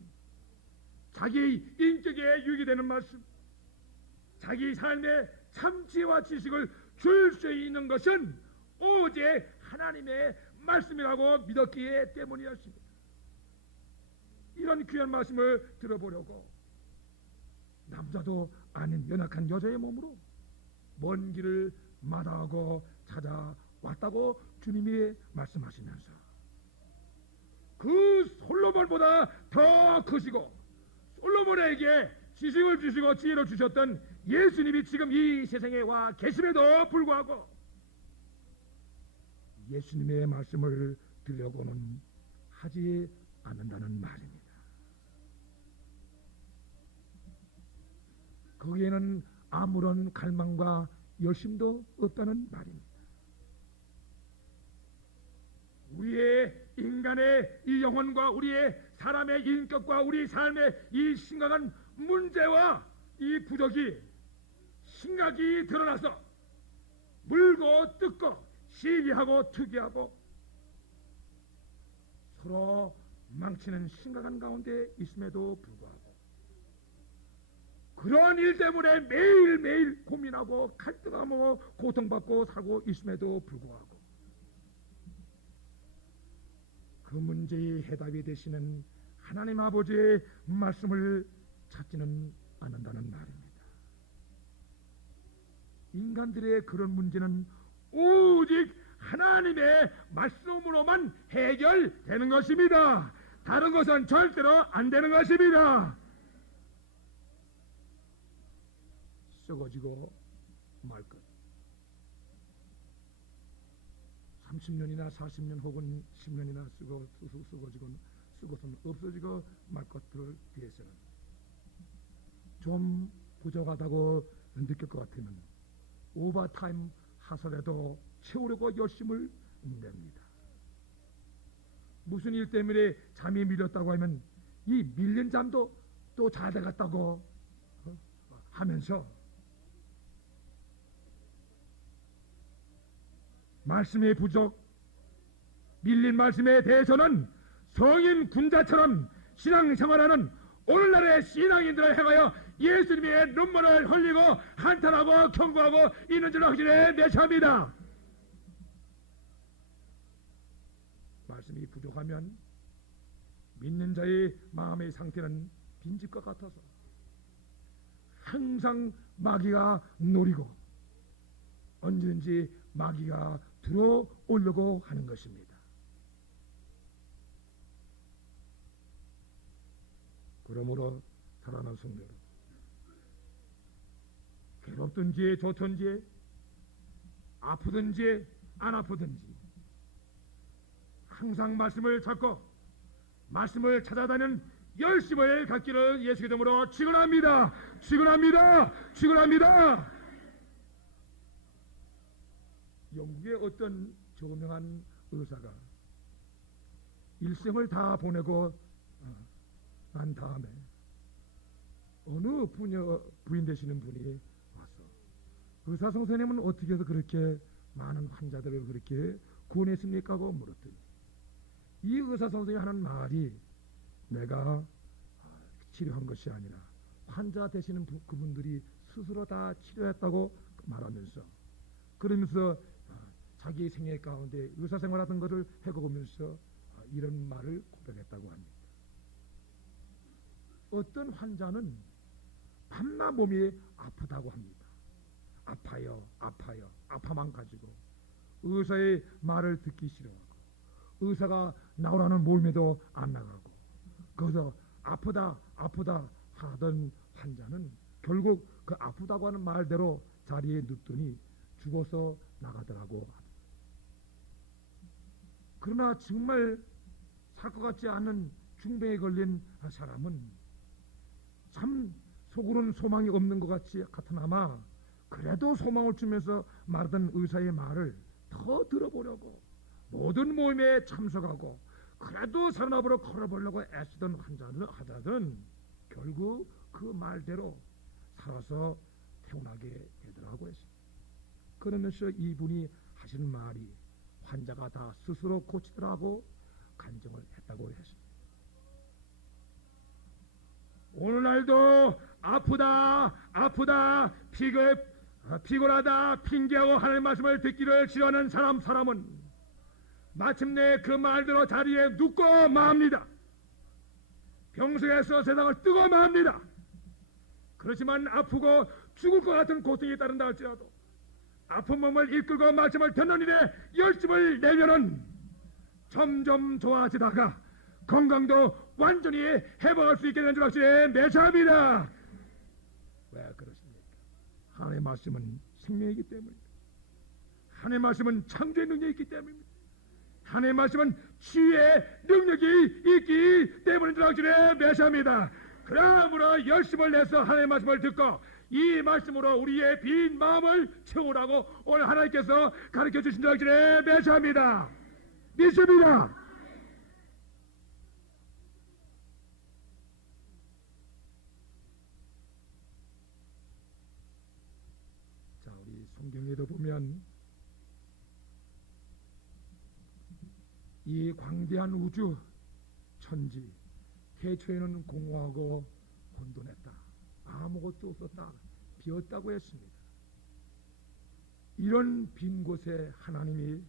자기 인격에 유익이 되는 말씀, 자기 삶의 참지와 지식을 줄 수 있는 것은 오직 하나님의 말씀이라고 믿었기 때문이었습니다. 이런 귀한 말씀을 들어보려고 남자도 아닌 연약한 여자의 몸으로 먼 길을 마다하고 찾아왔다고 주님이 말씀하시면서 그 솔로몬보다 더 크시고 솔로몬에게 지식을 주시고 지혜를 주셨던 예수님이 지금 이 세상에 와 계심에도 불구하고 예수님의 말씀을 들려고는 하지 않는다는 말입니다. 거기에는 아무런 갈망과 열심도 없다는 말입니다. 우리의 인간의 이 영혼과 우리의 사람의 인격과 우리 삶의 이 심각한 문제와 이 부족이 심각이 드러나서 물고 뜯고 시기하고 특이하고 서로 망치는 심각한 가운데 있음에도 불구하고 그러한 일 때문에 매일매일 고민하고 갈등하고 고통받고 살고 있음에도 불구하고 그 문제의 해답이 되시는 하나님 아버지의 말씀을 찾지는 않는다는 말입니다. 인간들의 그런 문제는 오직 하나님의 말씀으로만 해결되는 것입니다. 다른 것은 절대로 안 되는 것입니다. 썩어지고 말 것. 30년이나 40년 혹은 10년이나 썩어서는 없어지고 말 것들을 위해서는 좀 부족하다고 느낄 것 같으면 오버타임 하더라도 채우려고 열심을 냅니다. 무슨 일 때문에 잠이 밀렸다고 하면 이 밀린 잠도 또 자다 갔다고 하면서 말씀의 부족, 밀린 말씀에 대해서는 성인 군자처럼 신앙생활하는 오늘날의 신앙인들을 향하여 예수님의 눈물을 흘리고 한탄하고 경고하고 있는 줄 확실히 내차합니다. 말씀이 부족하면 믿는 자의 마음의 상태는 빈집과 같아서 항상 마귀가 노리고 언제든지 마귀가 들어오려고 하는 것입니다. 그러므로 사랑하는 성도 여러분, 괴롭든지 좋든지 아프든지 안 아프든지 항상 말씀을 찾고 말씀을 찾아다니는 열심을 갖기를 예수 이름으로 축원합니다. 축원합니다. 축원합니다. 영국의 어떤 저명한 의사가 일생을 다 보내고 난 다음에 어느 부인 되시는 분이 와서 의사 선생님은 어떻게 해서 그렇게 많은 환자들을 그렇게 구원했습니까? 하고 물었더니 이 의사 선생님이 하는 말이 내가 치료한 것이 아니라 환자 되시는 그분들이 스스로 다 치료했다고 말하면서 그러면서 자기 생애 가운데 의사생활하던 것을 해보면서 이런 말을 고백했다고 합니다. 어떤 환자는 밤낮 몸이 아프다고 합니다. 아파요, 아파요, 아파만 가지고 의사의 말을 듣기 싫어하고 의사가 나오라는 모임에도 안 나가고 거기서 아프다 아프다 하던 환자는 결국 그 아프다고 하는 말대로 자리에 눕더니 죽어서 나가더라고 합니다. 그러나 정말 살 것 같지 않은 중병에 걸린 사람은 참 속으로는 소망이 없는 것 같으나마 그래도 소망을 주면서 말하던 의사의 말을 더 들어보려고 모든 모임에 참석하고 그래도 살아나보려 걸어보려고 애쓰던 환자는 결국 그 말대로 살아서 태어나게 되더라고 했습니다. 그러면서 이분이 하시는 말이 환자가 다 스스로 고치더라고 간증을 했다고 했습니다. 오늘날도 아프다 아프다 피곤하다 핑계하고 하나님의 말씀을 듣기를 싫어하는 사람은 마침내 그 말대로 자리에 눕고 맙니다. 병석에서 세상을 뜨고 맙니다. 그렇지만 아프고 죽을 것 같은 고통이 따른다 할지라도 아픈 몸을 이끌고 말씀을 듣는 일에 열심을 내면은 점점 좋아지다가 건강도 완전히 회복할 수 있게 되는 줄 확실히 매사합니다. 왜 그렇습니까? 하나님의 말씀은 생명이기 때문입니다. 하나님의 말씀은 창조의 능력이 있기 때문입니다. 하나님의 말씀은 치유의 능력이 있기 때문인 줄 확실히 매사합니다. 그러므로 열심을 내서 하나님의 말씀을 듣고 이 말씀으로 우리의 빈 마음을 채우라고 오늘 하나님께서 가르쳐 주신 줄 확실히 매사합니다. 믿습니다. 자, 우리 성경에도 보면 이 광대한 우주 천지 태초에는 공허하고 혼돈했다. 아무것도 없었다. 비었다고 했습니다. 이런 빈 곳에 하나님이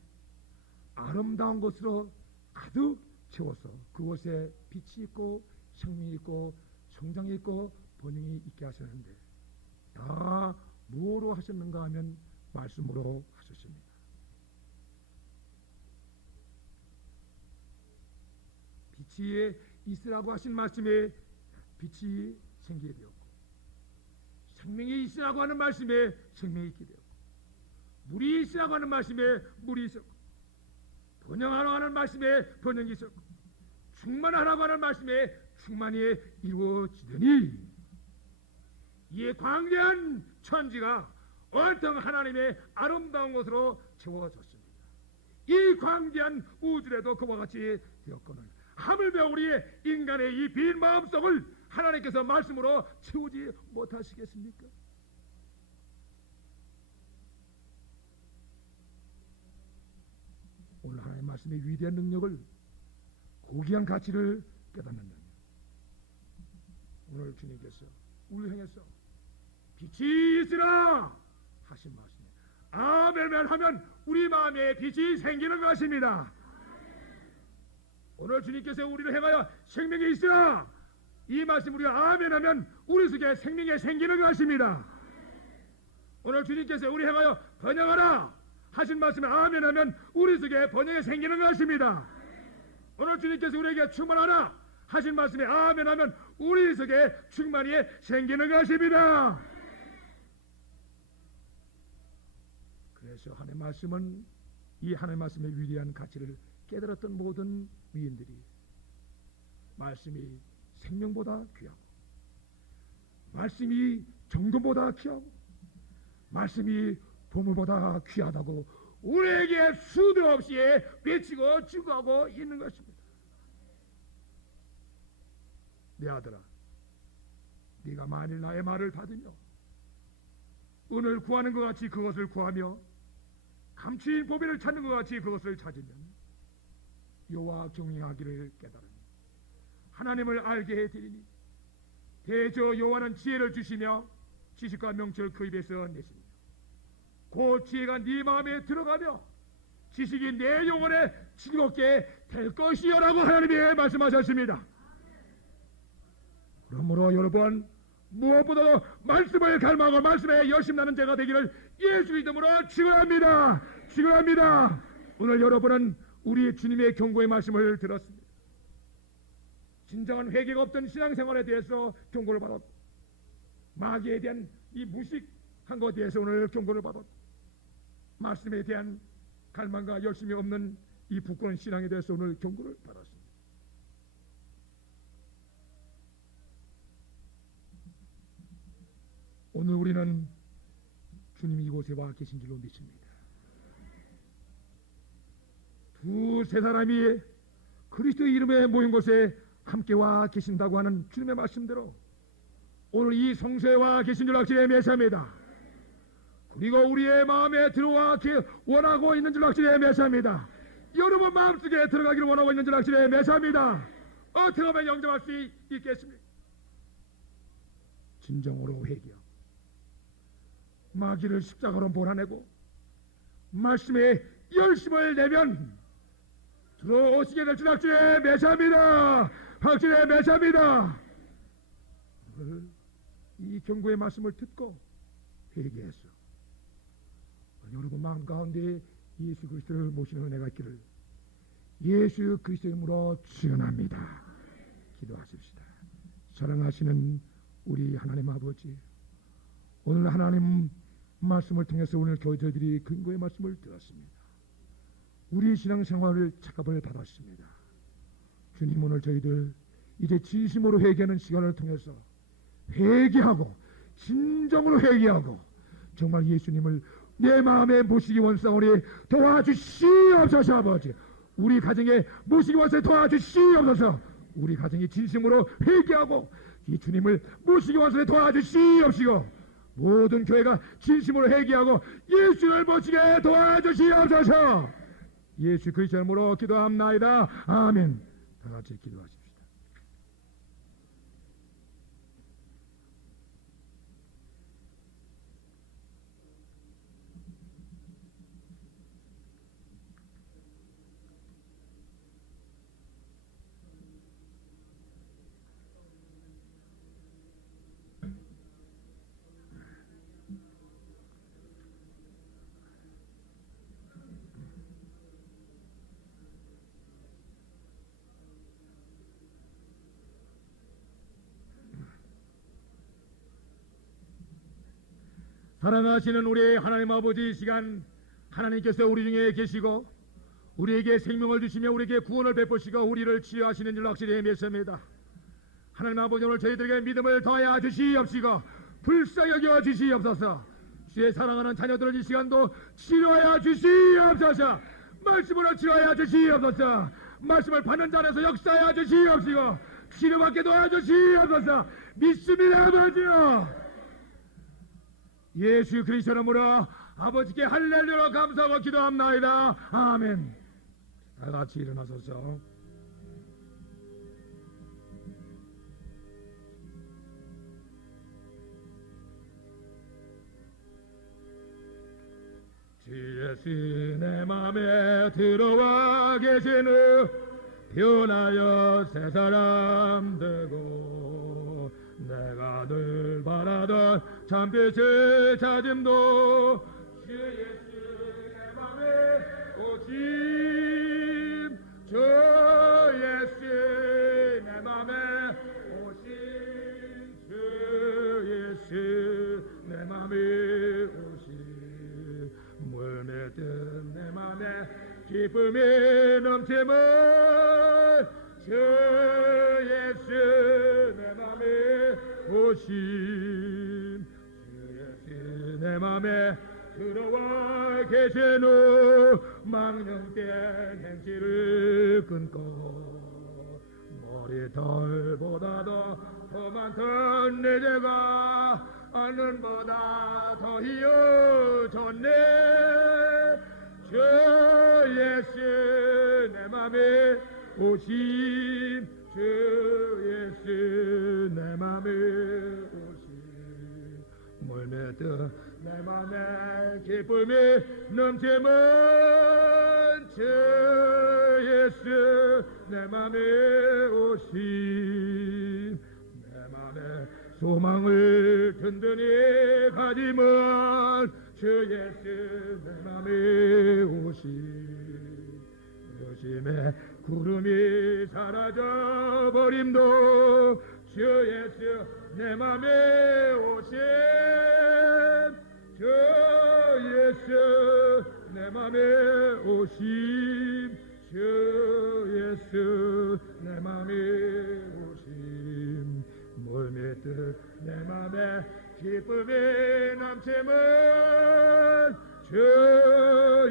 아름다운 것으로 가득 채워서 그곳에 빛이 있고 생명이 있고 성장이 있고 번영이 있게 하셨는데 다 뭐로 하셨는가 하면 말씀으로 하셨습니다. 빛이 있으라고 하신 말씀에 빛이 생기게 되었고 생명이 있으라고 하는 말씀에 생명이 있게 되었고 물이 있으라고 하는 말씀에 물이 있었고 번영하라고 하는 말씀에 번영이 있었고 충만하라고 하는 말씀에 충만이 이루어지더니 이 광대한 천지가 온통 하나님의 아름다운 것으로 채워졌습니다. 이 광대한 우주에도 그와 같이 되었거늘 하물며 우리의 인간의 이 빈 마음속을 하나님께서 말씀으로 채우지 못하시겠습니까? 오늘 하나님의 말씀의 위대한 능력을 고귀한 가치를 깨닫는다. 오늘 주님께서 우리 향해서 빛이 있으라 하신 말씀에 아멘을 하면 우리 마음에 빛이 생기는 것입니다. 오늘 주님께서 우리를 향하여 생명이 있으라 이 말씀 우리가 아멘하면 우리 속에 생명이 생기는 것입니다. 오늘 주님께서 우리 향하여 번영하라 하신 말씀에 아멘하면 우리 속에 번영이 생기는 것입니다. 오늘 주님께서 우리에게 충만하라 하신 말씀에 아멘하면 우리 속에 충만이 생기는 것입니다. 그래서 하나님의 말씀은 이 하나님의 말씀의 위대한 가치를 깨달았던 모든 위인들이 말씀이 생명보다 귀하고 말씀이 정금보다 귀하고 말씀이 보물보다 귀하다고 우리에게 수도 없이 외치고 증거하고 있는 것입니다. 내 아들아 네가 만일 나의 말을 받으며 은을 구하는 것 같이 그것을 구하며 감추인 보배를 찾는 것 같이 그것을 찾으면 여호와 경외하기를 깨달으니 하나님을 알게 해드리니 대저 여호와는 지혜를 주시며 지식과 명철을 그 입에서 내시니 그 지혜가 네 마음에 들어가며 지식이 내 영혼에 즐겁게 될 것이여라고 하나님이 말씀하셨습니다. 그러므로 여러분 무엇보다도 말씀을 갈망하고 말씀에 열심나는 자가 되기를 예수 이름으로 축원합니다. 축원합니다. 오늘 여러분은 우리 주님의 경고의 말씀을 들었습니다. 진정한 회개가 없던 신앙생활에 대해서 경고를 받았고 마귀에 대한 이 무식한 것에 대해서 오늘 경고를 받았고 말씀에 대한 갈망과 열심이 없는 이 부끄러운 신앙에 대해서 오늘 경고를 받았습니다. 오늘 우리는 주님이 이곳에 와 계신 줄로 믿습니다. 두세 사람이 그리스도의 이름에 모인 곳에 함께 와 계신다고 하는 주님의 말씀대로 오늘 이 성소에 와 계신 줄 확실히 매사합니다. 그리고 우리의 마음에 들어와 원하고 있는 줄 확실히 매사합니다. 여러분 마음속에 들어가기를 원하고 있는 줄 확실히 매사합니다. 어떻게 하면 영접할 수 있겠습니까? 진정으로 회개하고 마귀를 십자가로 몰아내고 말씀에 열심을 내면 들어오시게 될 줄 확실히 매사합니다. 확실히 매사합니다. 이 경고의 말씀을 듣고 회개해서 여러분 마음 가운데 예수 그리스도를 모시는 은혜가 있기를 예수 그리스도 이름으로 축원합니다. 기도하십시다. 사랑하시는 우리 하나님 아버지, 오늘 하나님 말씀을 통해서 오늘 저희들이 근거의 말씀을 들었습니다. 우리 신앙생활을 착압을 받았습니다. 주님, 오늘 저희들 이제 진심으로 회개하는 시간을 통해서 회개하고 진정으로 회개하고 정말 예수님을 내 마음에 모시기 원사오니 도와주시옵소서. 아버지, 우리 가정에 모시기 원사 도와주시옵소서. 우리 가정이 진심으로 회개하고 이 주님을 모시기 원사 도와주시옵시고 모든 교회가 진심으로 회개하고 예수를 모시게 도와주시옵소서. 예수 그리스도 이름으로 기도합나이다. 아멘. 다 같이 기도하십시다. 사랑하시는 우리 하나님 아버지, 이 시간 하나님께서 우리 중에 계시고 우리에게 생명을 주시며 우리에게 구원을 베푸시고 우리를 치유하시는 줄 확실히 믿습니다. 하나님 아버지, 오늘 저희들에게 믿음을 더하여 주시옵시고 불쌍히 여겨 주시옵소서. 주의 사랑하는 자녀들을 이 시간도 치료하여 주시옵소서. 말씀으로 치료하여 주시옵소서. 말씀을 받는 자에서 역사하여 주시옵시고 치료받게 도와주시옵소서. 믿습니다 아버지요. 예수 그리스도 이름으로 아버지께 할렐루야 감사하고 기도합나이다. 아멘. 다 같이 일어나소서. 주 예수 내 맘에 들어와 계시는 변하여 새 사람 되고 내가 늘 바라던 참빛을 찾음도 주 예수 내 맘에 오심 주 예수 내 맘에 오심 주 예수 내 맘에 오심 물매듯 내 맘에 기쁨이 넘치면 주 예수 내 맘에 오심 주 예수 내 맘에 들어와 계시는 망령된 행실을 끊고 머리털보다도 더 많던 내 죄가 하늘보다 더 희어졌네 주 예수 내 맘에 오심 주 예수 내 맘에 오심 물매듯 내 맘에 기쁨이 넘치면 주 예수 내 맘에 오심 내 맘에 소망을 든든히 가지면 주 예수 내 맘에 오심 요즘에 구름이 사라져 버림도 주 예수 내 맘에 오심 주 예수 내 맘에 오심 주 예수 내 맘에 오심 물밀듯 내 맘에 기쁨이 넘치면 주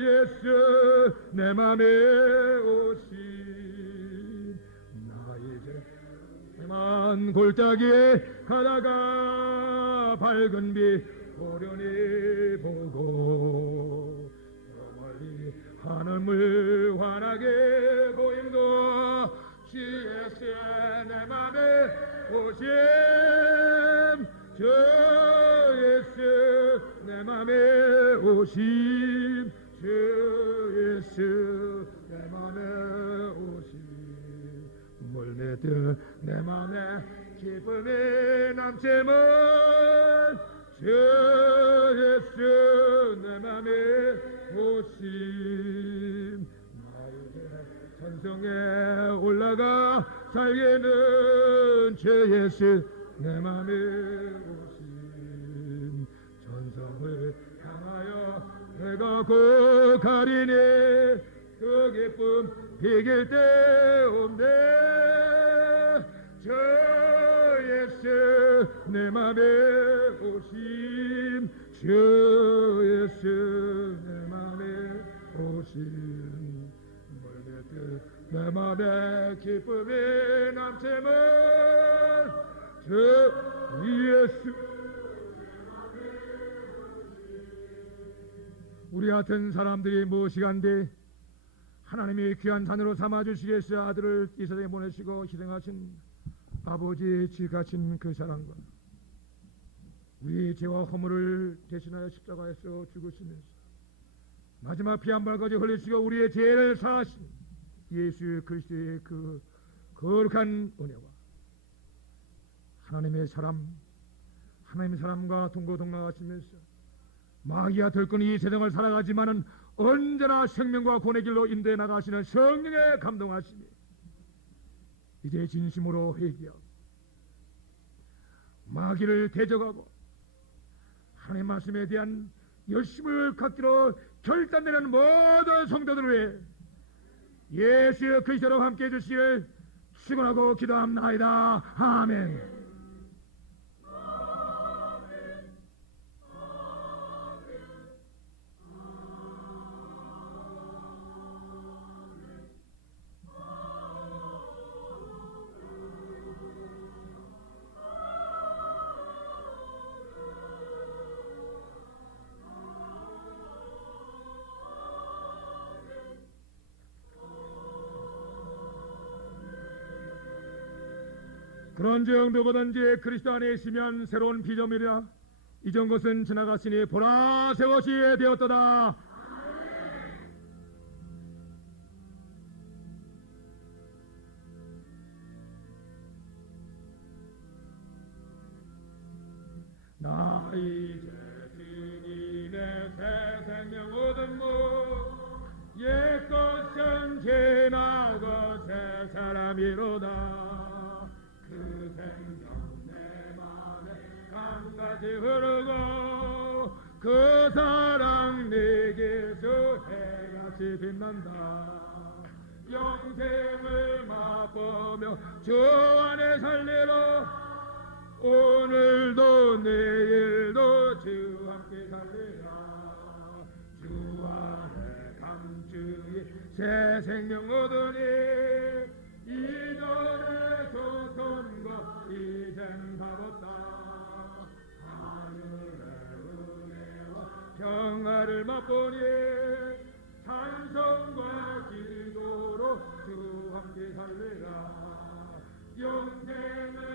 예수 내 맘에 오심 나 이제 만 골짜기에 가다가 밝은 빛 호련히 보고 저 멀리 하늘물 환하게 보임도 주 예수 내 맘에 오심 주 예수 내 맘에 오심 주 예수 내 맘에 오심 물매듯 내 맘에 기쁨이 넘치면 주 예수 내 맘에 오심 나 이제 천성에 올라가 살기는 주 예수 내 맘에 오심 천성을 향하여 내가 고가리니 그 기쁨 비길 데 없네 주 예수 내 맘에 오심 주 예수 내 맘에 오심 멀게듯 내 맘에 기쁨이 넘치면 주 예수 우리 같은 사람들이 무엇이간데 하나님이 귀한 자녀로 삼아주시겠어 아들을 이 세상에 보내시고 희생하신 아버지의 지가신 그 사랑과 우리의 죄와 허물을 대신하여 십자가에서 죽으시면서 마지막 피 한 발까지 흘리시고 우리의 죄를 사하신 예수 그리스도의 그 거룩한 은혜와 하나님의 사람과 동거동락하시면서 마귀와 들끓는 이 세상을 살아가지만은 언제나 생명과 구원의 길로 인도해 나가시는 성령의 감동하심이 이제 진심으로 회개하고 마귀를 대적하고 하나님 말씀에 대한 열심을 갖기로 결단되는 모든 성도들을 위해 예수 그리스도로 함께해 주시길 축원하고 기도합나이다. 아멘. 그런즉 누구든지 그리스도 안에 있으면 새로운 피조물이라 이전 것은 지나갔으니 보라 새 것이 되었도다. 나 이제 주님의 새 생명 얻은 옛 것은 지나고 새 사람이로다. 그 생명 내 맘에 강같이 흐르고 그 사랑 내게서 해같이 빛난다. 영생을 맛보며 주 안에 살리러 오늘도 내일도 주 함께 살리라. 주 안에 감추이 새 생명 얻으니 이전의 고통과 이젠 바웠다. 하늘의 은혜와 평화를 맛보니 찬송과 기도로 주 함께 살리라. 영생을